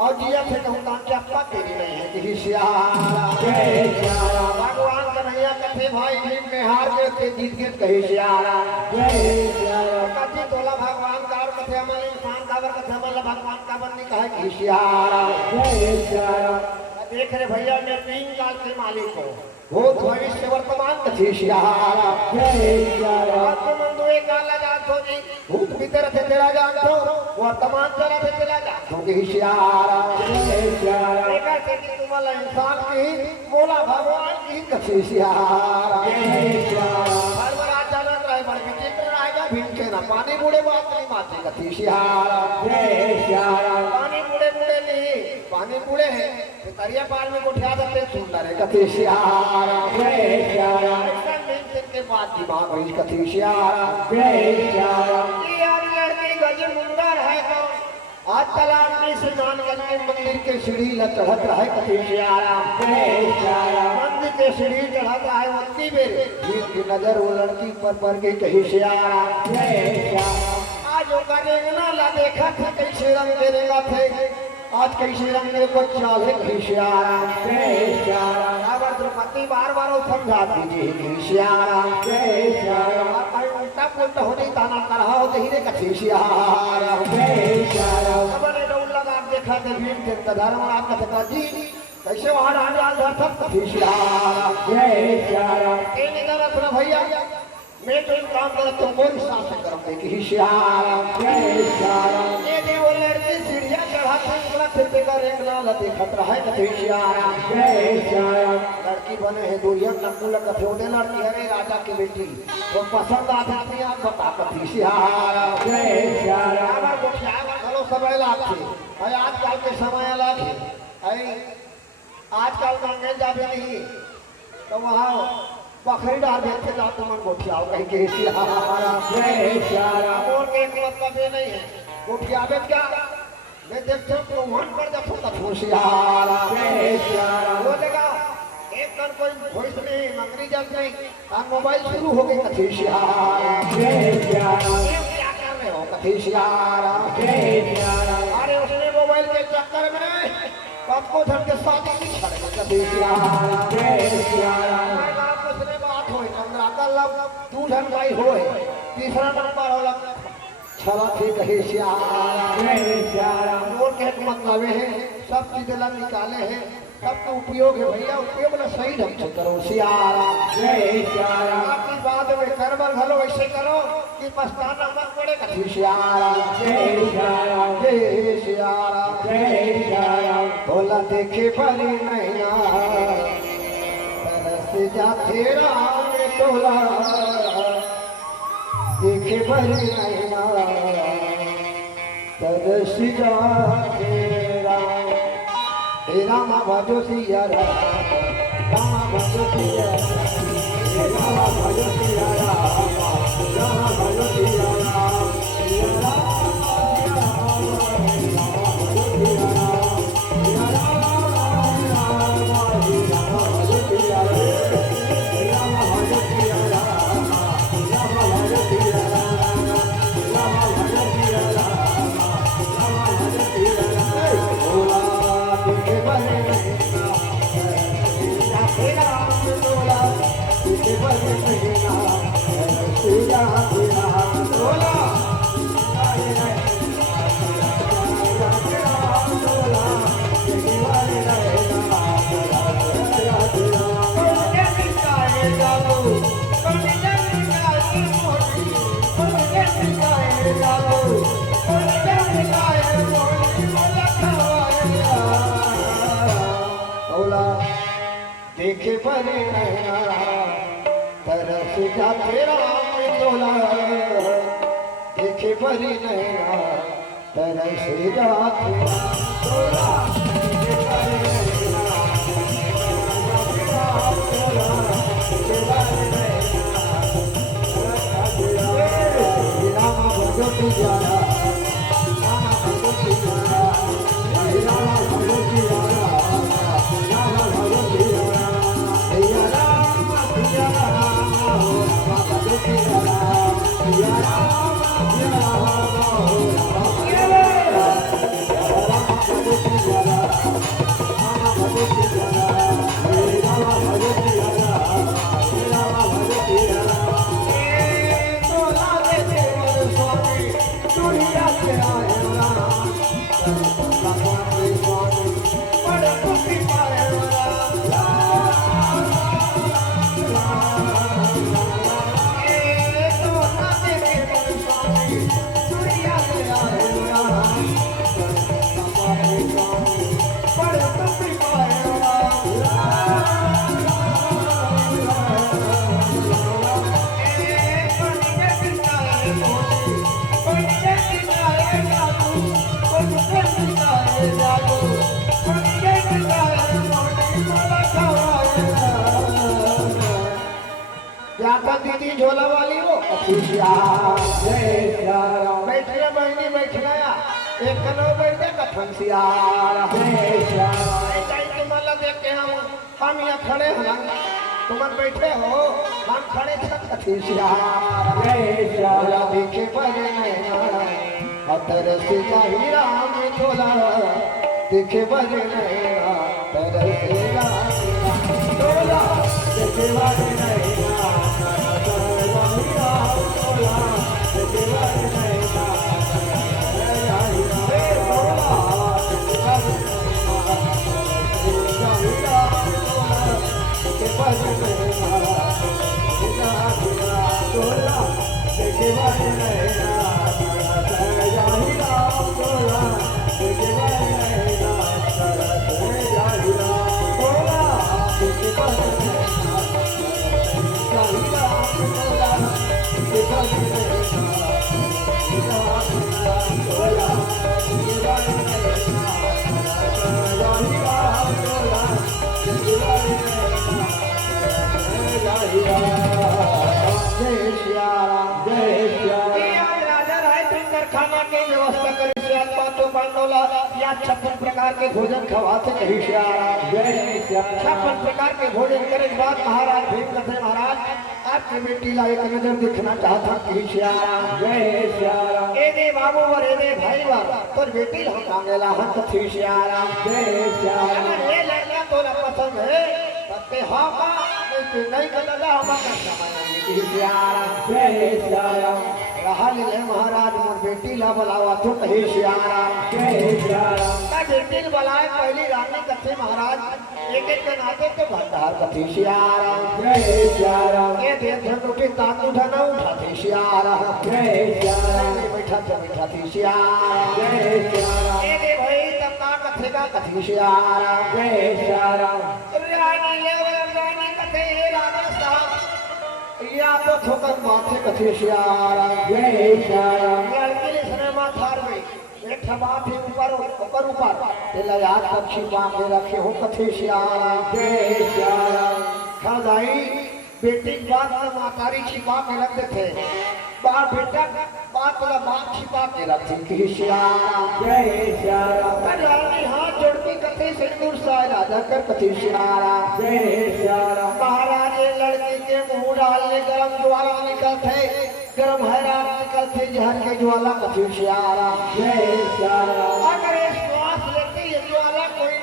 और जिया से कहूँ तान के अपा तेरी नहीं है कि श्यारा जय श्यारा भगवान कन्हैया कथे भाई भीम में हार के ते जीत के कहे श्यारा जय श्यारा कथी तोला भगवान का और कथे हमारे इंसान का और कथे हमारे भगवान का बन्नी कहे कि श्यारा जय श्यारा देख रहे भैया मैं 3 काल के मालिक हूँ भूत भविष्य वर्तमान कथी श्यारा जय श्यारा तुम दुए काल जान हो जी भूत भीतर थे तेरा जान हो वर्तमान चला थे तेरा जान हो कि श्यारा जय श्यारा देखा से कि तुम्हारा इंसान की बोला भगवान की कथी श्यारा जय श्यारा हर बार चलन रहे बड़ विचित्र आएगा भिनके ना पानी बूढ़े बात नहीं माती कथी श्यारा जय श्यारा पानी बूढ़े बूढ़े नहीं पानी बूढ़े हैं तरिया पार में उठा देते सुंदर है कथी श्यारा जय श्यारा ऐसा दिन के बाद दिमाग हुई कथी श्यारा जय श्यारा ये यार लड़की गज मुंडर है कौन आज तालाब में श्रीमानगंज के मंदिर के सीढ़ी ल चढ़त रहे कथी श्यारा जय श्यारा मंदिर के सीढ़ी चढ़त रहे उतनी बेर भीड़ की नजर वो लड़की पर पड़ गई कही श्यारा जय श्यारा आज वो करेगा ला देखा था कैसे रंग देगा थे आज कैसे रंग मेरे को चाल है कि श्यारा जय श्यारा अगर द्रौपदी बार-बार समझा दीजिए श्यारा जय श्यारा उल्टा पुल्टा होने ताना कराओ धीरे कथी श्यारा जय श्यारा सबने डोल लगा देखा थे भीम के धर्म आप कथा जी कैसे वहां राजा धर कथी श्यारा जय श्यारा इन तरफ भैया मैं तो इन काम कर तुमको शासन करूंगी कि श्यारा जय श्यारा ये देव लड़की सीढ़ियां चढ़ा के फिरते का रेंगला लते खतरा है कथी श्यारा जय श्यारा लड़की बने है दुनिया नकुल कथोदे लड़की है राजा की बेटी तो पसंद आती है आप बता कथी श्यारा जय श्यारा अब वो श्यारा चलो समय लागे भाई आजकल के समय अलग है आजकल गंगे जाबे नहीं तो वहां बकरी डाल देते जा तुम गोठियाओ कहीं के श्यारा जय श्यारा और के मतलब ये नहीं है गोठियावे क्या मैं देखता हूं तो वहां पर जब कथो श्यारा जय श्यारा बोलेगा एक कन कोई वॉइस में मंगरी जब नहीं और मोबाइल शुरू हो गई कथी श्यारा जय श्यारा ये क्या कर रहे हो कथी श्यारा जय श्यारा अरे उसने मोबाइल के चक्कर में आपको धन के साथ ही छड़ कथी श्यारा जय श्यारा तू धन भाई हो तीसरा नंबर होला छला थे कहे श्यारा जय श्यारा और के मतलब है सब चीज ला निकाले हैं सबका उपयोग है भैया उपयोग ना सही ढंग से करो श्यारा जय श्यारा आपकी बात में करबल भलो ऐसे करो कि पछताना मत पड़े कथी श्यारा जय श्यारा जय श्यारा जय श्यारा भोला देखे भरी नैना तरस जा तेरा तोला देखे भरी नैना तरस जा तेरा रामा भजो सिया रामा भजो सिया रामा भजो सिया रामा भजो सिया देखे बने तरस जा तेरा तोला देखे बरी नैना तरस जा तेरा तोला रामा भगवती जाना रामा भगवती जाना रामा भगवती जाना रामा भगवती जाना या रामा या रामा रामा भगवती जाना या रामा या रामा दीदी झोला वाली वो कथी श्याराम जय श्याराम बैठिया बहनी बैठलाया एक कनो बैठे कथन श्याराम जय श्याराम ऐसा तुम्हारा देख के हम यहाँ खड़े हैं तुम बैठे हो हम खड़े थे कथी श्याराम जय श्याराम देखे बजे नैना तरस जाही राम झोला देखे बजे नैना तरस झोला देखे बजे नैना या 56 प्रकार के भोजन खवाते कही श्याराम जय श्याराम 56 प्रकार के भोजन करे के बाद महाराज भेंट करते महाराज आपकी बेटी ला एक नजर दिखना चाहता कही श्याराम जय श्याराम ए दे बाबू और ए दे भाई बाबा तो बेटी हम मांगेला हम कथी श्याराम जय श्याराम अगर ये लड़का तोला पसंद है तब हां का नहीं कलला हम का समय श्याराम जय श्याराम रहल ले महाराज मोर बेटी ला बुलावा तो कहे श्याराम जय श्याराम का बेटी बुलाए पहली रानी कथे महाराज एक एक के नाते तो भंडार कथे श्याराम जय श्याराम ये दे धनु के ताकू धना उठाते श्याराम जय श्याराम बैठा थी श्याराम जय श्याराम ये दे भाई तब का कथे का कथे श्याराम जय श्याराम रानी कथे राजा साहब या तो ठोकर माथे कथे श्याराम जय श्याराम लड़की ने समय माथार में एक बात है ऊपर तेला याद पक्षी बांधे रखे हो कथे श्याराम जय श्याराम खादाई बेटी बात में मातारी छिपा के रख देते बाप बेटा बात वाला बाप छिपा के रखते कि श्याराम जय श्याराम रानी हाथ जोड़ के कथे सिंदूर साय राजा कर कथे श्याराम जय श्याराम महाराज लड़की के मुंह डालने गरम ज्वाला निकलते गरम हैरान निकलते जहर के ज्वाला कथे श्याराम जय श्याराम अगर श्वास लेते ये ज्वाला कोई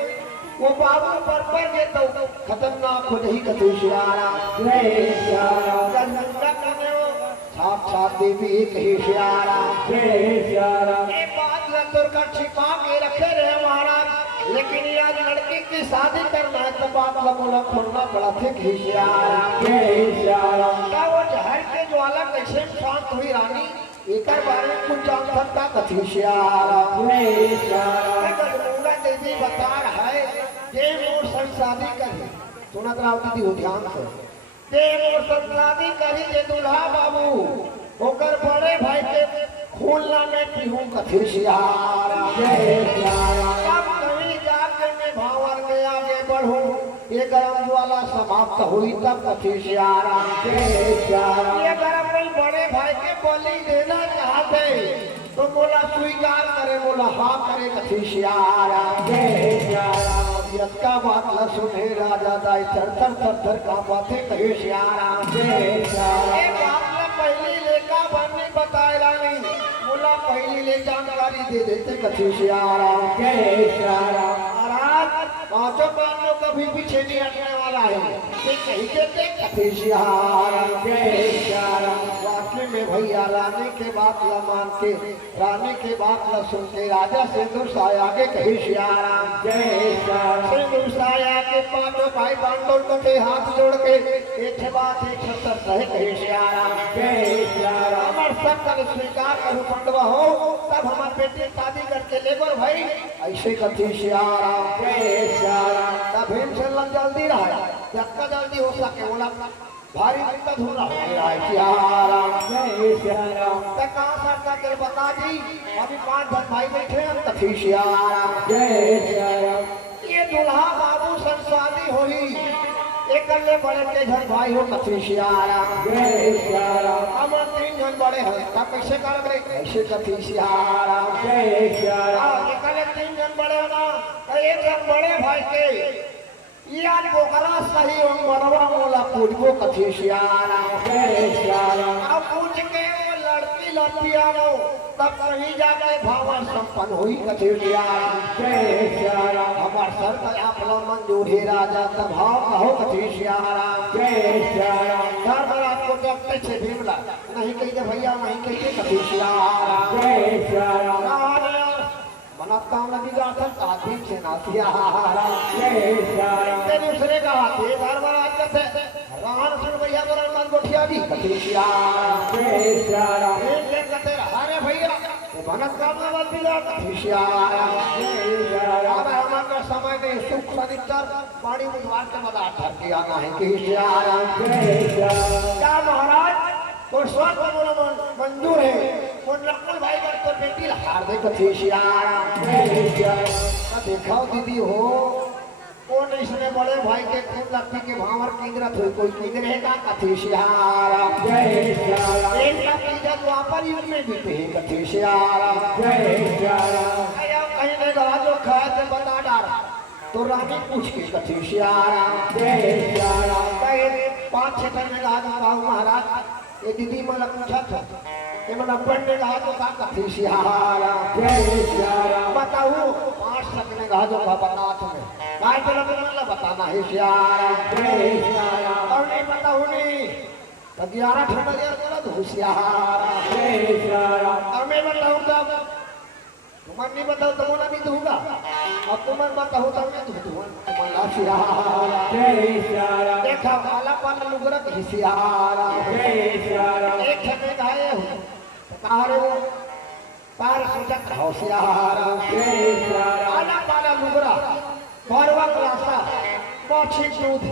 वो बाबू पर के तो खतरनाक हो नहीं कथे श्याराम जय श्याराम साक्षात देवी एक ही श्याराम जय श्याराम ये बात लंदर का छिपा के रखे रहे महाराज लेकिन आज लड़की की शादी करना है तो बात बोला खोलना पड़ा थे कि श्याराम जय श्याराम का वो जहर के ज्वाला कैसे शांत हुई रानी एक बारे में कुछ जान सकता कथी श्याराम जय श्याराम देवी बता रहा है जे मोर संग शादी करी सुनत राव दीदी ध्यान से देव और संसादी करी जे दुल्हा बाबू होकर बड़े भाई के खूलना में पीहूं कथी श्याराम जय श्याराम अब कहीं जाके मैं भावर में आगे बढ़ूं ये गरम ज्वाला समाप्त हुई तब कथी श्याराम जय श्याराम ये गरम नहीं बड़े भाई के बलि देना चाहते तो बोला स्वीकार करे बोला हाँ करे कथी श्याराम जय श्याराम इसका बात न सुने राजा दाई थर थर कांपते कहे श्याराम जय श्याराम एक आपने पहली लेखा बनने बताए रानी बोला पहली ले जानकारी दे देते कथी श्याराम जय श्याराम महाराज पांचों पांडव कभी पीछे नहीं हटने वाला है ये कहीं देते कथी श्याराम जय श्याराम वाकई में भैया रानी के बात न मान के रानी के बात न सुन के राजा सिंदूर साय आगे कही श्याराम जय श्याराम सिंदूर साय के पांचों भाई बांडोल कथे हाथ जोड़ के एक बात एक सत्तर सहे कही श्याराम जय श्याराम हमार सकल स्वीकार करूं पांडवा हो तब हमार बेटे शादी करके लेबर भाई ऐसे कथी श्याराम जय श्याराम तब भीमसेन जल्दी रहा जक्का जल्दी हो सके बोला भारी दिक्कत हो रहा है श्याराम जय श्याराम कहाँ सरका कर बता दी अभी 5-10 भाई बैठे हैं कथी श्याराम जय श्याराम ये दुल्हा बाबू संग शादी हुई एक अल्ले बड़े के घर भाई हो कथी सियाराम जय सियाराम हम 3 जन बड़े हैं का कैसे कर गए कैसे कथी सियाराम जय सियाराम एक अल्ले 3 जन बड़े ना तो एक जन बड़े भाई के यार बोकरा सही हम मरवा मोला पूछबो कथी सियाराम जय सियाराम अब पूछ के वो लड़की लपियाओ तब कहीं जाके भावन संपन्न हुई कथी सियाराम जय सियाराम हमार सर पर आप लोग मंजूर है राजा तब भाव कहो कथी सियाराम जय सियाराम घर पर आपको देखते छे भीमला नहीं कहिए भैया नहीं कहिए कथी सियाराम जय सियाराम मनता लगी गाथन काफी से ना सियाराम जय सियाराम ते दूसरे का हाथे घर पर आज से रान सुन भैया बरन मन गोठिया दी कथी सियाराम जय सियाराम एक कहते अरे भैया भनक का बात भी ला कथी सियाराम जय सियाराम अब हमारे समय में सुख सदितर बाड़ी बुधवार के बता ठरके आना है कि सियाराम जय सियाराम क्या महाराज तो स्वर्ग बोलो मंजूर है वो नकुल भाई का तो बेटी हार दे कथी सियाराम जय सियाराम दिखाओ दीदी हो कौन इसने बड़े भाई के खून लगती के भावर केंद्र थे कोई केंद्र है का कथी सियाराम जय सियाराम एक का केंद्र द्वापर युग में बीते है कथी सियाराम जय सियाराम आया कहीं ने कहा जो खाए तो बता डाला तो रानी पूछ के कथी सियाराम जय सियाराम कहीं 5-6 दिन में कहा महाराज ये दीदी मला पूछा था ये मला पढ़ने कहा तो का कथी सियाराम जय सियाराम बताऊं 5 तक ने कहा तो का बनाथ में काय चलो मतलब बताना है सियाराम जय सियाराम और नहीं बताऊं नहीं तो 11 ठंडा देर बोला तो सियाराम जय सियाराम और मैं बताऊं तब तुम्हारे नहीं बताओ तो मैं नहीं दूंगा अब तुम्हारे बताऊं तब मैं दूंगा तुम्हारा सियाराम जय सियाराम देखा वाला पान लुगरा की सियाराम जय सियाराम एक छने गाए हो कहा रे वो पार सोचा हो सियाराम जय सियाराम आला पाला लुगरा भरवा क्लासा पाछी दूध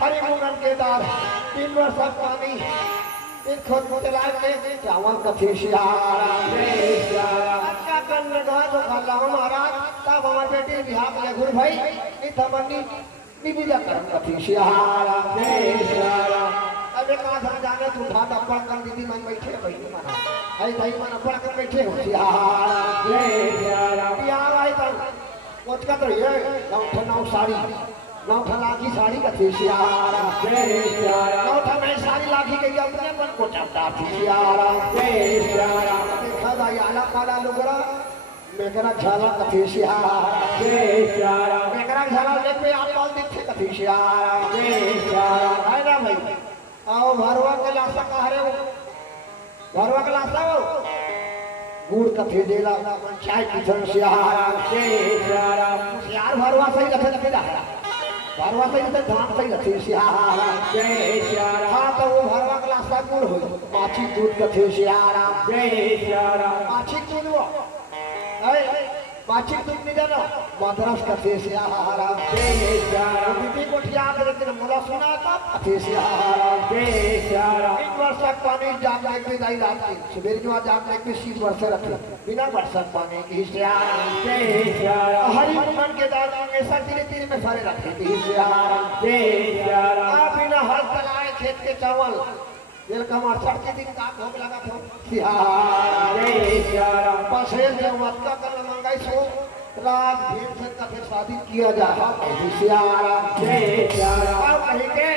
हरी मुंगन के दाल 3 वर्ष पानी एक खुद चलाए के चावल कथी सियाराम जय सियाराम अच्छा कर लगा जो खाला महाराज तब हमारे बेटी बिहार ले गुरु भाई नहीं थमनी निबिजा करम कथी सियाराम जय सियाराम अबे कहां से जाने तू उठा दपड़ कर दीदी मन बैठे बैठी मना आई भाई मन पड़ कर बैठे हो सियाराम जय सियाराम बिहार आई तो कुछ का तो ये नौ साड़ी नौ लागी साड़ी कथी सियाराम जय सियाराम नौ में साड़ी लागी गई अपने मन को चपटा थी सियाराम जय सियाराम देखा दाई आला पाला लुगरा मेकरा झाला कथी सियाराम जय सियाराम मेकरा झाला देख पे आप बाल दिखे कथी सियाराम जय सियाराम है ना भाई आओ भरवा के लासा कह रहे हो भरवा के लासा हो गुड़ कथी देला चाय किचन सियाराम जय सियाराम सियार भरवा सही रखे जा भरवा सही तो धाम सही रखे सियाराम जय सियाराम हाँ तो वो भरवा के लासा गुड़ हो माछी दूध कथी सियाराम जय सियाराम माछी दूध वो माछी दूध नहीं जाना मद्रास कथी सियाराम जय सियाराम दीदी कोठिया के लेकिन मुला सुना था कथी सियाराम जय सियाराम 3 वर्ष तक पानी जाग लेके जाई रात की सवेरे के बाद जाग लेके 30 वर्ष रखे बिना बरसात पानी की सियाराम जय सियाराम हरि मन के दान में ऐसा धीरे में सारे रखे की सियाराम जय सियाराम आ बिना हल चलाए खेत के चावल दिल कमा सबके दिन का भोग लगा था सियाराम जय सियाराम पसेल से मक्का कर मंगाई सो रात भीड़ से कभी शादी किया जा सियाराम जय सियाराम अब कहीं के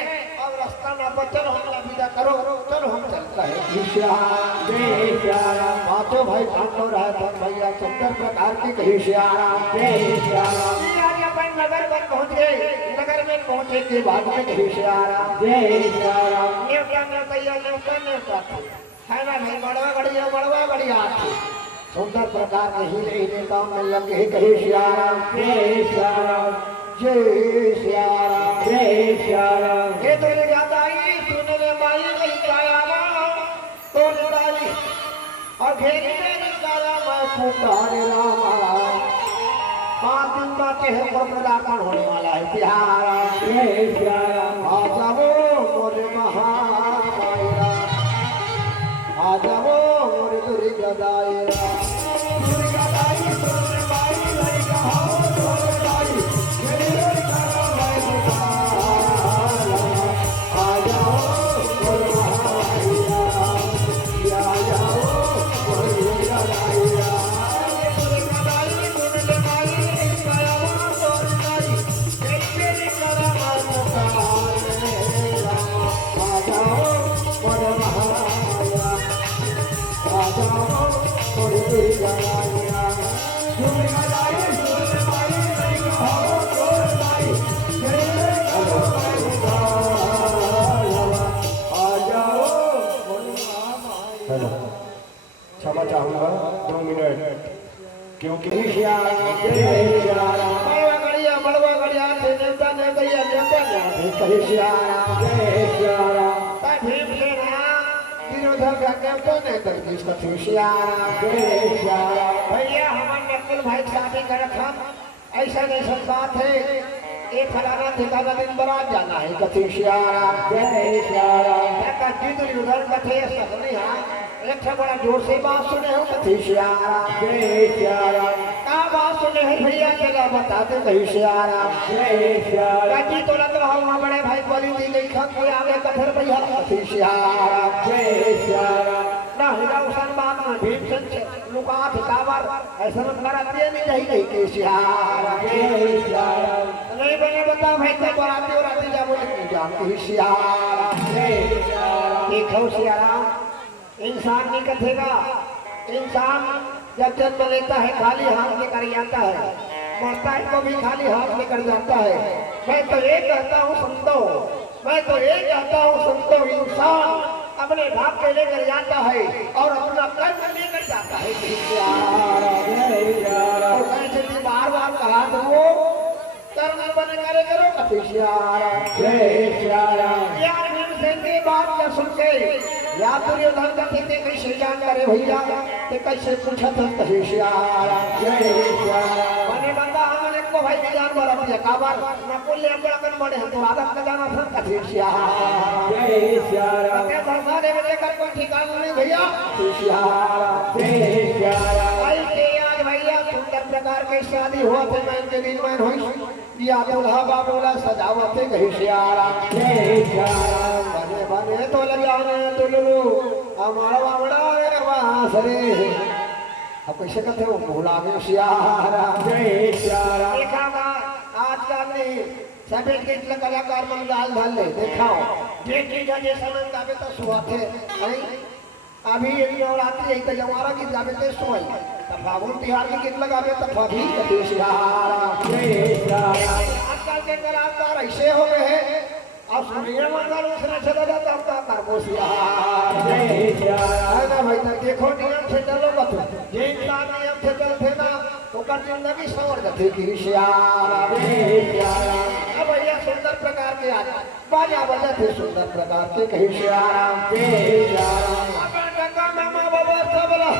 अब रास्ता ना बचल हमला विदा करो चलो हम चलते हैं सियाराम जय सियाराम पांचों भाई पांडव रहे थे भैया सुंदर प्रकार की कही सियाराम जय सियाराम अपन नगर पर पहुंच गए नगर में पहुंचे के बाद में कही सियाराम जय सियाराम न्यूटा में तैयार न्यूटा है ना नहीं बड़वा बढ़िया सुंदर प्रकार के हीरे काम में लगे कही सियाराम जय सियाराम जय सियाराम जय सियाराम ये तो याद आई तूने ले माई नहीं पाया तो लड़ाई और घेरी में निकाला मैं पुकारे रामा 5 दिन बातें हैं और पदार्पण होने वाला है प्यारा जय सियाराम आ जाओ मोरे महामाया आ जाओ मोरे दुर्गा दायरा दुर्गा दाई तोरे माई नहीं कहा तोरे दाई मेरी करा मैं जाओ थोड़ी दूर जाया झूम गाई झूम माई नहीं कहो तोड़ माई आ जाओ हेलो क्षमा चाहूंगा 2 मिनट क्योंकि मड़वा गड़िया थे नेता ने दैया नेता ने कहे श्याम जय श्याम ता भीम से ना विरोधा का केतो ने कर जिसका थे श्याम जय श्याम भैया हमार नकुल भाई शादी करत हम ऐसा नहीं बात है ये फलाना ठिकाना दिन बारात जाना है कथे श्याम जय श्याम का जितनी उधर कथे सगनी हां एक से बड़ा जोर से बात सुने हो कथे श्याम जय श्याम का बात सुने है भैया चला बता दे कहे श्याम जय श्याम काजी तो लग रहा वहां बड़े भाई बोली दी गई खा कोई आगे कथर भैया कथे श्याम जय श्याम ना हिला उसन बात में भीमसेन से लुका ठिकावर ऐसा न कराती नहीं के श्याम जय श्याम नहीं बने बता भाई तो बराती और आती जा बोले जान कहे श्याम जय श्याम देखो श्याम इंसान नहीं कथेगा इंसान जब जन्म लेता है खाली हाथ लेकर आता है मरता है तो भी खाली हाथ लेकर जाता है मैं तो ये कहता हूँ संतो मैं तो ये कहता हूँ संतो इंसान अपने भाग के लेकर जाता है और अपना कर्म लेकर जाता है बार बार कहा तो वो कर्म बने करे करो कथी यार भीमसेन की बात न सुन के या दुर्योधन का थे कैसे जान करे भैया ते कैसे पूछत कहे श्याम जय श्याम माने बंदा हमने को भाई जान वाला भैया काबर न बोले हम बड़ा कन बड़े हम तो आदत का जाना था कहे श्याम जय श्याम के भाषा दे लेकर कोई ठिकाना नहीं भैया श्याम जय श्याम भाई के आज भैया सुंदर प्रकार की शादी हुआ थे मैं इनके दिन में हुई या दूल्हा बाबूला सजावट कहे श्याम जय श्याम बने बने तो लगाने दुल्लू हमारा बाबड़ा रे वासरे अब कैसे कहते हो भूला गए श्याम जय श्याम देखा आजकल नहीं सभी के कलाकार मंगाल धाल ले देखाओ डेट की जगह समय गावे तो सुहाते नहीं अभी ये नवरात्रि एक जमारा की गावे तो सोई तब फागुन तिहार की गीत लगावे तो फाभी कथे श्याम जय श्याम आजकल के कलाकार ऐसे हो गए हैं अब सुनिए मंगल उसने चला जाता हम का करबो श्याम जय श्याम ना भाई तक देखो नियम से चलो मत जे इंसान नियम से चलते ना तो कर जिंदगी सवर जाती की श्याम जय श्याम अब भैया सुंदर प्रकार के आज बाजा बजाते सुंदर प्रकार के कहे श्याम जय श्याम अपन का मामा बाबा सबला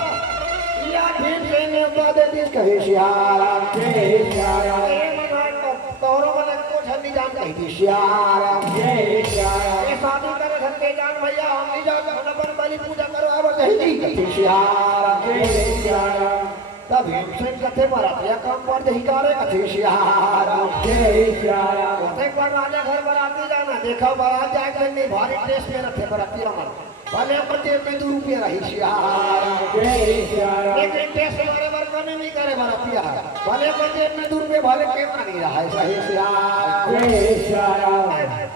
या भीमसेन ने बता दे कहे श्याम जय श्याम ए मन तोरो मन को छनी जान कही श्याम जय श्याम ये शादी करे घर के जान भैया हम नहीं जाते अपन बलि पूजा करो अब कही श्याम जय श्याम तब भीमसेन कथे बरातिया काम पर दही करे कथे श्याम जय श्याम एक बार राजा घर बराती जाना देखा बारात जाके नहीं भारी ड्रेस में रखे बरातिया मन भले पति में 2 रुपया रही श्याम जय श्याम लेकिन ड्रेस वाले वर्ग में नहीं करे बरातिया भले पति में 2 रुपया भले के नहीं रहा है सही श्याम जय श्याम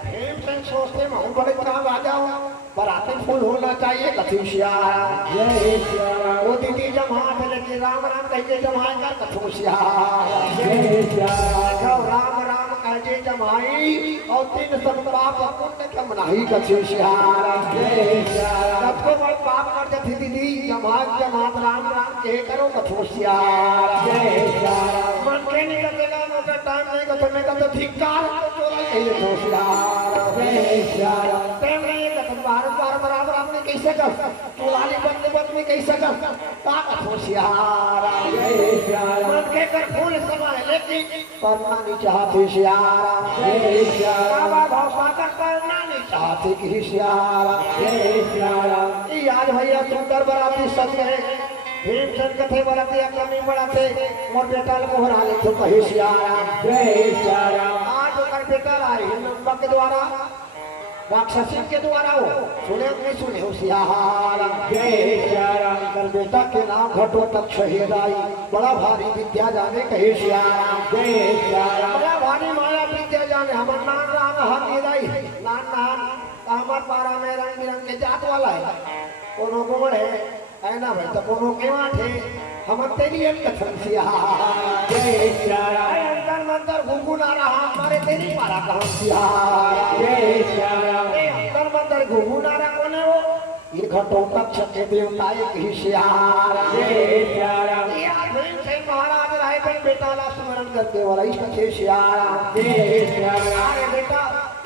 भीमसेन सोचते मैं बड़े काम आ जाऊं बराती फुल होना चाहिए कथी श्याम जय श्याम वो दीदी जब हाथ लेके राम राम कह के जमाए कर कथो श्याम जय श्याम राम राम कह के जमाई और 3 सब पाप पुण्य कम नहीं कथी श्याम जय श्याम सबको बड़ पाप करते थी दीदी जमात जमात राम राम कह करो कथो श्याम जय श्याम मन के नहीं लगेगा मोटे टाइम नहीं कथो मैं कथो धिक्कार तो चोला कह तो श्याम जय श्याम प्रेम नहीं बार बार बराबर आपने कैसे कर तो वाली बंद में कैसे कर ताकत होशियार जय श्याम मन के कर फूल समय लेकिन परना नहीं चाहते श्याम जय श्याम बाबा भौसा करना नहीं चाहते कि श्याम जय श्याम ये आज भैया सुंदर बराती सब है भीमसेन कथे बराती कमी बढ़ाते मोर बेटा को हरा ले तो कहे श्याम जय श्याम आज ओकर बेटा आई नंबर के द्वारा राक्षसी के द्वारा हो सुने नहीं सुने होशियार जय श्याम कर बेटा के नाम घटोत्कच हेराई बड़ा भारी विद्या जाने कहे श्याम जय श्याम बड़ा भारी माया विद्या जाने हमर नाम राम हाथ हेराई नान नान हमर पारा में रंग बिरंग के जात वाला है कोनो गुण है है ना भाई तो कोनो के वाठे हम तेरी एक कथन सिया जय श्याराम अंतर मंतर गुनगुना रहा हमारे तेरी मारा कहम सिया जय श्याराम अंतर मंतर गुनगुना रहा कौन है वो ये घटोत्कच के देवता एक ही सियारा जय श्याराम ये आदमी से महाराज राय बन बेटा ला स्मरण करके वाला इसका छे सियारा जय श्याराम अरे बेटा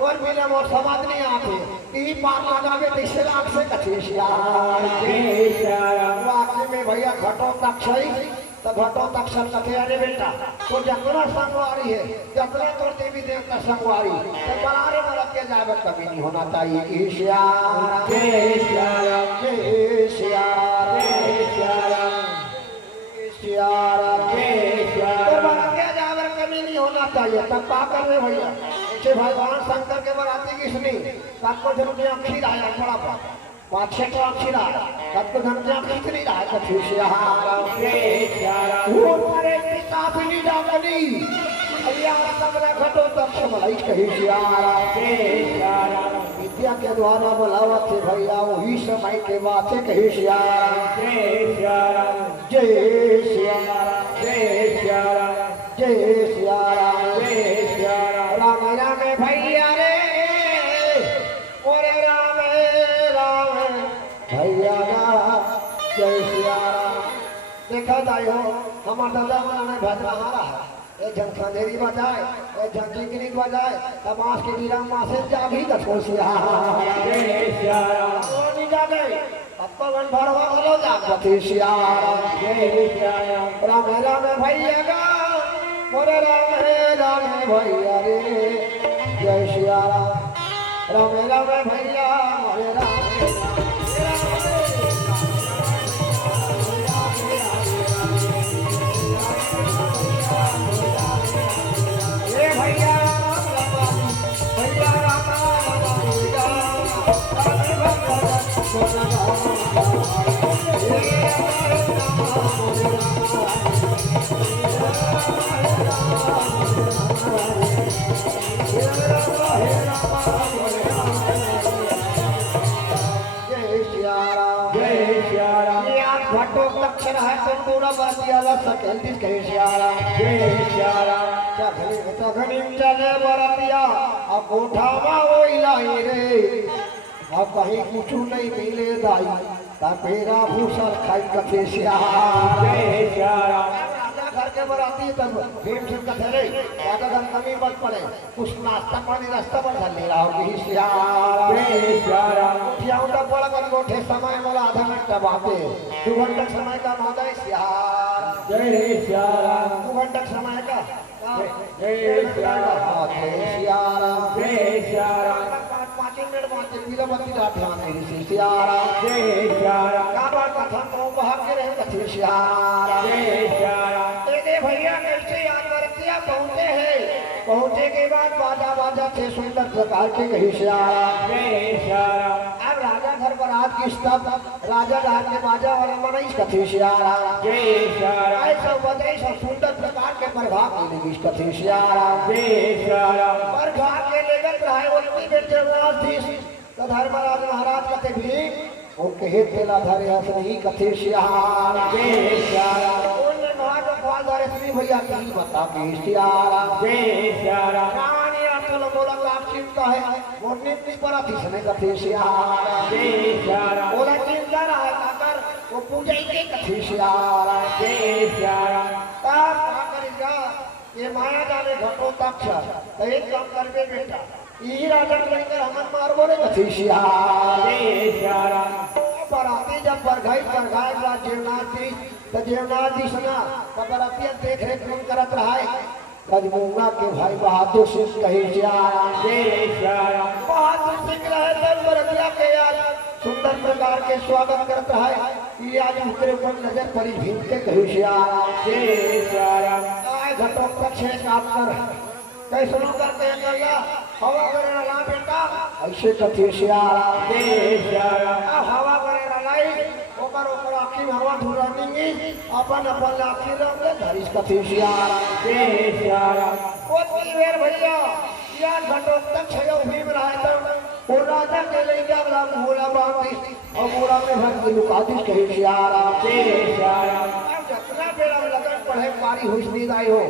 और मिले वो समाज नहीं आते ई पाप लगावे तीसरे लाख से कछे सियारा जय श्याराम वाक्य में भैया घटोत्कच है तो घटोत्कच कथे अरे बेटा तो जकरा संगवारी है जकरा तो देवी देवता संगवारी तो बरारे मरद के जावे कभी नहीं होना चाहिए ई सियारा जय श्याराम जय सियारा जय श्याराम सियारा जय तो श्याराम बना के जावर कमी नहीं होना चाहिए तब का कर रहे भैया कि भगवान शंकर के बराती की सुनी सबको जरूर अखीर आया बड़ा बात पाँच छह तो अखीर आया सबको धन अखीर नहीं रहा कथी सियारा जय श्याराम वो मारे पिता भी डाकनी अलिया सबला घटो तक समलाई कही सियारा जय श्याराम विद्या के द्वारा बुलावत थे भैया वही समय के बात है कही सियारा जय श्याराम जय सियारा जय श्याराम जय सियारा जय श्याराम राम राम भैया रे ओरे राम राम भैया ना जय सियारा देखा जाए हो हमारा दादा मना भजन हारा है एक जन खंडेरी बजाए एक जन टिकनिक बजाए तब आस के नीरा माँ से जागी कठोर सियारा जय श्याराम वो नहीं जागे अब तो वन भरवा बोलो जागती सियारा जय श्याराम राम राम भैया गा मोरे राम भैया रे जय सिया राम राम भैया मोरे ये भैया भैया जय सिया राम जय श्याराम ये आप घटोत्कच है तुम पूरा बातियाला सकल दिस कहे सिया राम जय श्याराम चखनी चले बरतिया अब कोठावा ओई लाई रे अब कहीं कुछ नहीं मिले दाई ता पेरा भूषण खाई कथे सिया जय श्याराम राजा घर के बराती तब भीम सिंह कथे रे राजा घर कमी बच पड़े कुछ नाश्ता पानी रास्ता पर धर ले रहा हो सिया जय श्याराम उठिया उठा पड़ा कर गोठे समय वाला आधा घंटा बाते 2 घंटा समय का मादा सिया जय श्याराम 2 घंटा समय का जय श्याराम सिया जय श्याराम 5 मिनट बाद पीलावती रात ध्यान है सिया जय श्याराम काबा कथा को बहा के रहे कथी सिया जय श्याराम तेरे भैया कैसे याद करतिया पहुंचे के बाद बाजा बाजा थे सुंदर प्रकार के कही सिया जय श्याराम अब राजा घर बारात की स्तब राजा राज के बाजा वाला मनई कथी सिया जय श्याराम ऐसा बजे सब सुंदर प्रकार के प्रभाव के लिए कथी सिया जय श्याराम प्रभा के लेकर रहे उनकी बेटे राज थी तो धर्मराज महाराज कथे भी वो कहे तेला धरे हस नहीं कथे सियारा जय श्याराम उन्हें कहा जो ख्वाल धरे श्री भैया कहीं बता के सियारा जय श्याराम रानी अटल बोला लाभ चिंता है वो नित्य पर अतिशय कथे सियारा जय श्याराम बोला चिंता रहा काकर वो पूजा के कथे सियारा जय श्याराम तब काकर जा ये माया जाने घटोत्कच तो एक काम करबे बेटा ई राजा लेकर हमन मारबो रे कथी सियारा जय श्याराम बराती जब बरघाई बरघाई बा जेवनाथी तो जेवनाथी सुना तो बरातिया देख रेख कौन करत रहा गजमुंगा के भाई बहादुर सिंह कही सियारा जय श्याराम बहादुर सिंह रहे तब बरातिया के आज सुंदर प्रकार के स्वागत करत रहा ये आज उतरे पर नजर पड़ी भीम के कही सियारा जय श्याराम आए घटोत्कच है काम कर कैसनो करके गया हवा करे ना बेटा ऐसे कथी सियारा जय श्याराम हवा करे लाई ओकर ओकर आखी हवा धुरानी अपन अपन आखी रंगे धरिस कथी सियारा जय श्याराम ओ तीवेर भैया या घटोत्कच है भीम रहा तो वो राजा के लिए क्या बोला मोला बांधी और मोला में भर के लुकादिश कहे सियाराम जय सियाराम अब जितना बेड़ा लगन पढ़े पारी हुई नहीं आई हो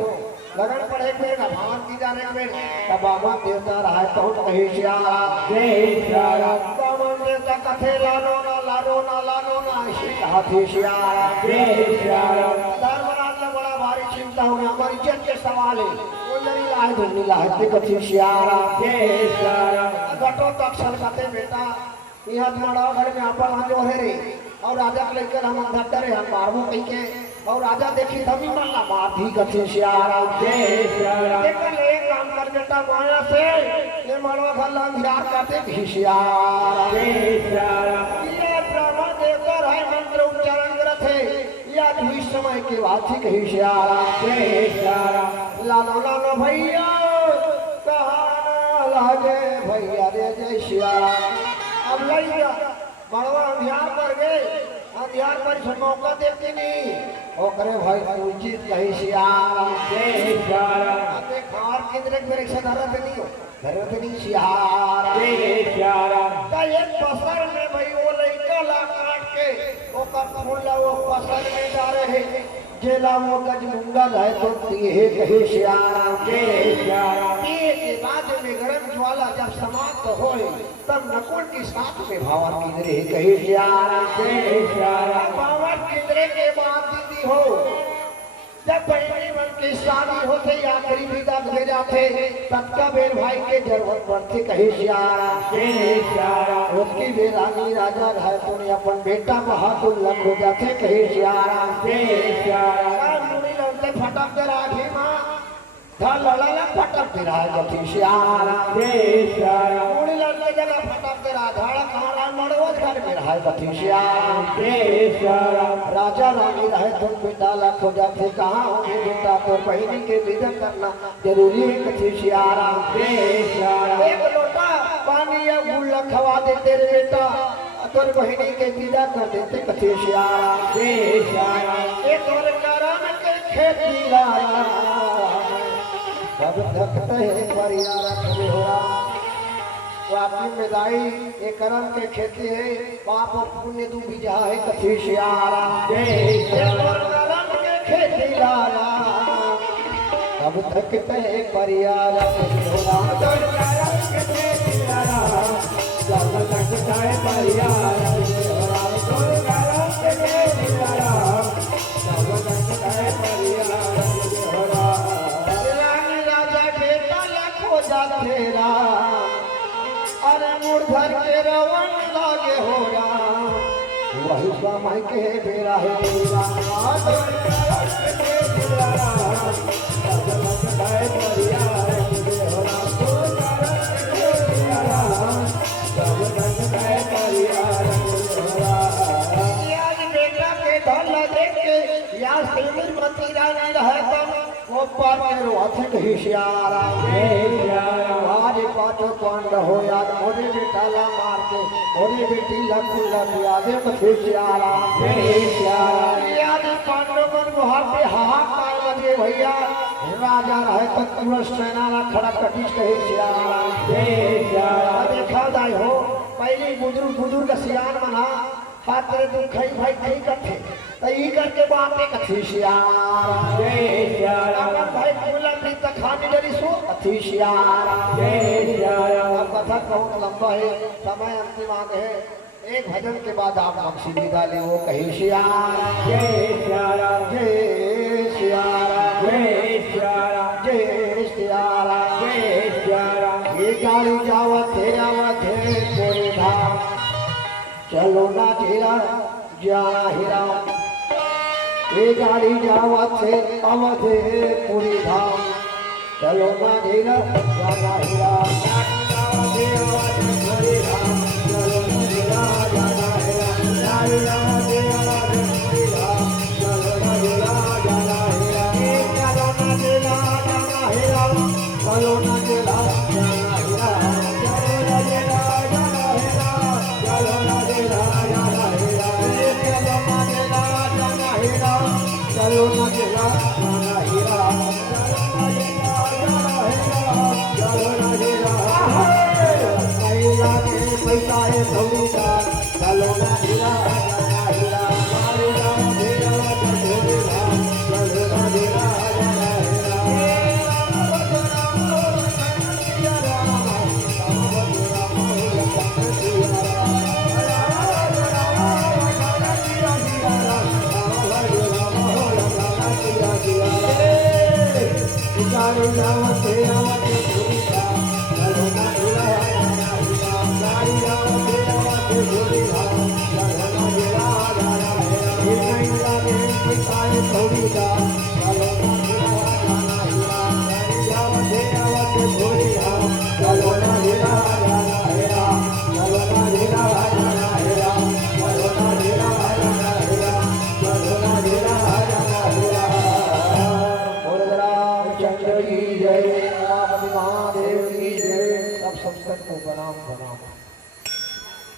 लगन पढ़े पेड़ का भावन की जाने में तब बाबा देवता रहा कौन कहे सियाराम जय सियाराम बामन देवता कथे लानो ना इसी कहा थे सियाराम जय सियाराम धर्मराज ने बड़ा भारी चिंता हो गया हमारी इज्जत के सवाल है वो नहीं लाए ते कथी सियाराम जय सियाराम घटो तक्षण कहते बेटा यह मारा घर में आपन जो है रे और राजा के लेकर हम अंदर डरे हम मारबो कहीं के और राजा देखी तभी मरला मार दी कथी सियाराम जय सियाराम लेकिन एक काम कर बेटा माया से ये मारवा घर ला बिहार करते भी सियाराम जय सियाराम ये ब्रह्मा देवता है मंत्र उच्चारण करते या हुई समय के बाद ही कही सियाराम जय सियाराम लालो भैया कहा लागे भैया रे जय सियाराम अब लग गया बड़वा अंधियार पर गए अंधियार पर से मौका देती नहीं ओ करे भाई तू जीत कही सियाराम जय सियाराम अबे खार किधर मेरे से धरत नहीं सियाराम जय सियाराम का एक पसर में भाई वो लड़का ला काट के ओ का फूला वो पसर में डाले है जेला वो गज मुंगा है तो ये कहे सियाराम जय सियाराम के बाद में गरम ज्वाला जब समाप्त हो तब नकुल की साथ में भावर किंद्रे कहे सियाराम जय सियाराम भावर किंद्रे के बाद दीदी हो जब पहली मन की शादी होते आखिरी विदा भेजा थे तब का बेर भाई के जरूरत पड़ती कहे सियाराम जय सियाराम उसकी बेरानी राजा है तो अपन बेटा बहादुर लग हो जाते कहे सियाराम जय सियाराम मुनि लड़ते फटक दे राखी माँ धल लड़ा फटक दे रहा कथी सियाराम जय सियाराम मुनि लड़ते जगह फटक दे रहा धाड़ा कहारा मड़वो घर में रहा कथी सियाराम जय सियाराम राजा रानी रहे तुम बेटा लख हो जाते कहाँ होंगे बेटा तो बहनी के विदा करना जरूरी है कथी सियाराम जय सियाराम एक लोटा पानी या गुड़ खवा दे तेरे बेटा तोर बहनी के विदा कर देते कथी सियाराम जय सियाराम एक और कारण के खेती लाया सब धकते है परियारा खड़े हो तो आपकी मेदाई ये कर्म के खेती है पाप और पुण्य दू बीजा है कथी सियाराम जय सियाराम कर्म के खेती लाया सब धकते है परियारा खड़े हो तेरा अरे मूर्धर के रवन लागे हो राम वही समय के बेरा है बेटा के धन देख के या श्रीमती रानी रहे तब वो पर मेरो अथिक हिशियाराम जय सियाराम आज पाछो पांड हो याद मोरे बेटा ला मार के मोरे बेटी लखु लग याद कथी सियाराम जय सियाराम याद पांडव मन गुहा पे हाहाकार लगे भैया राजा रहे तक पूरा सेना ना खड़ा कटिस कहे सियाराम जय सियाराम देखा जाए हो पहले बुजुर्ग सियान मना हाथ रे तू खाई भाई खाई करते तो ई करके बातें कथी सियाराम जय सियाराम अगर भाई बोला भी तो खाने जरी सो कथी सियाराम जय सियाराम अब कथा बहुत लंबा है समय अंतिम आ गए एक भजन के बाद आप बख्शी विदा ले वो कही सियाराम जय सियाराम जय सियाराम जय सियाराम जय सियाराम जय सियाराम ये गाड़ी जावत है तेरे धाम चलो ना तेरा जाना हीरा ये गाड़ी जावत है अवधे पूरी धाम चलो ना तेरा जाना हीरा चलो गाड़ी आवते आवते भूली राम चलो ना ढीला गाड़ी आवते आवते भूली राम चलो ना ढीला ये नहीं लागे पिताए थोड़ी राम चलो ना ढीला गाड़ी आवते आवते भूली राम चलो ना ढीला चलो ना ढीला चलो ना ढीला चलो ना ढीला चंद्र की जय महादेव की जय सब संस्कृत को प्रणाम प्रणाम।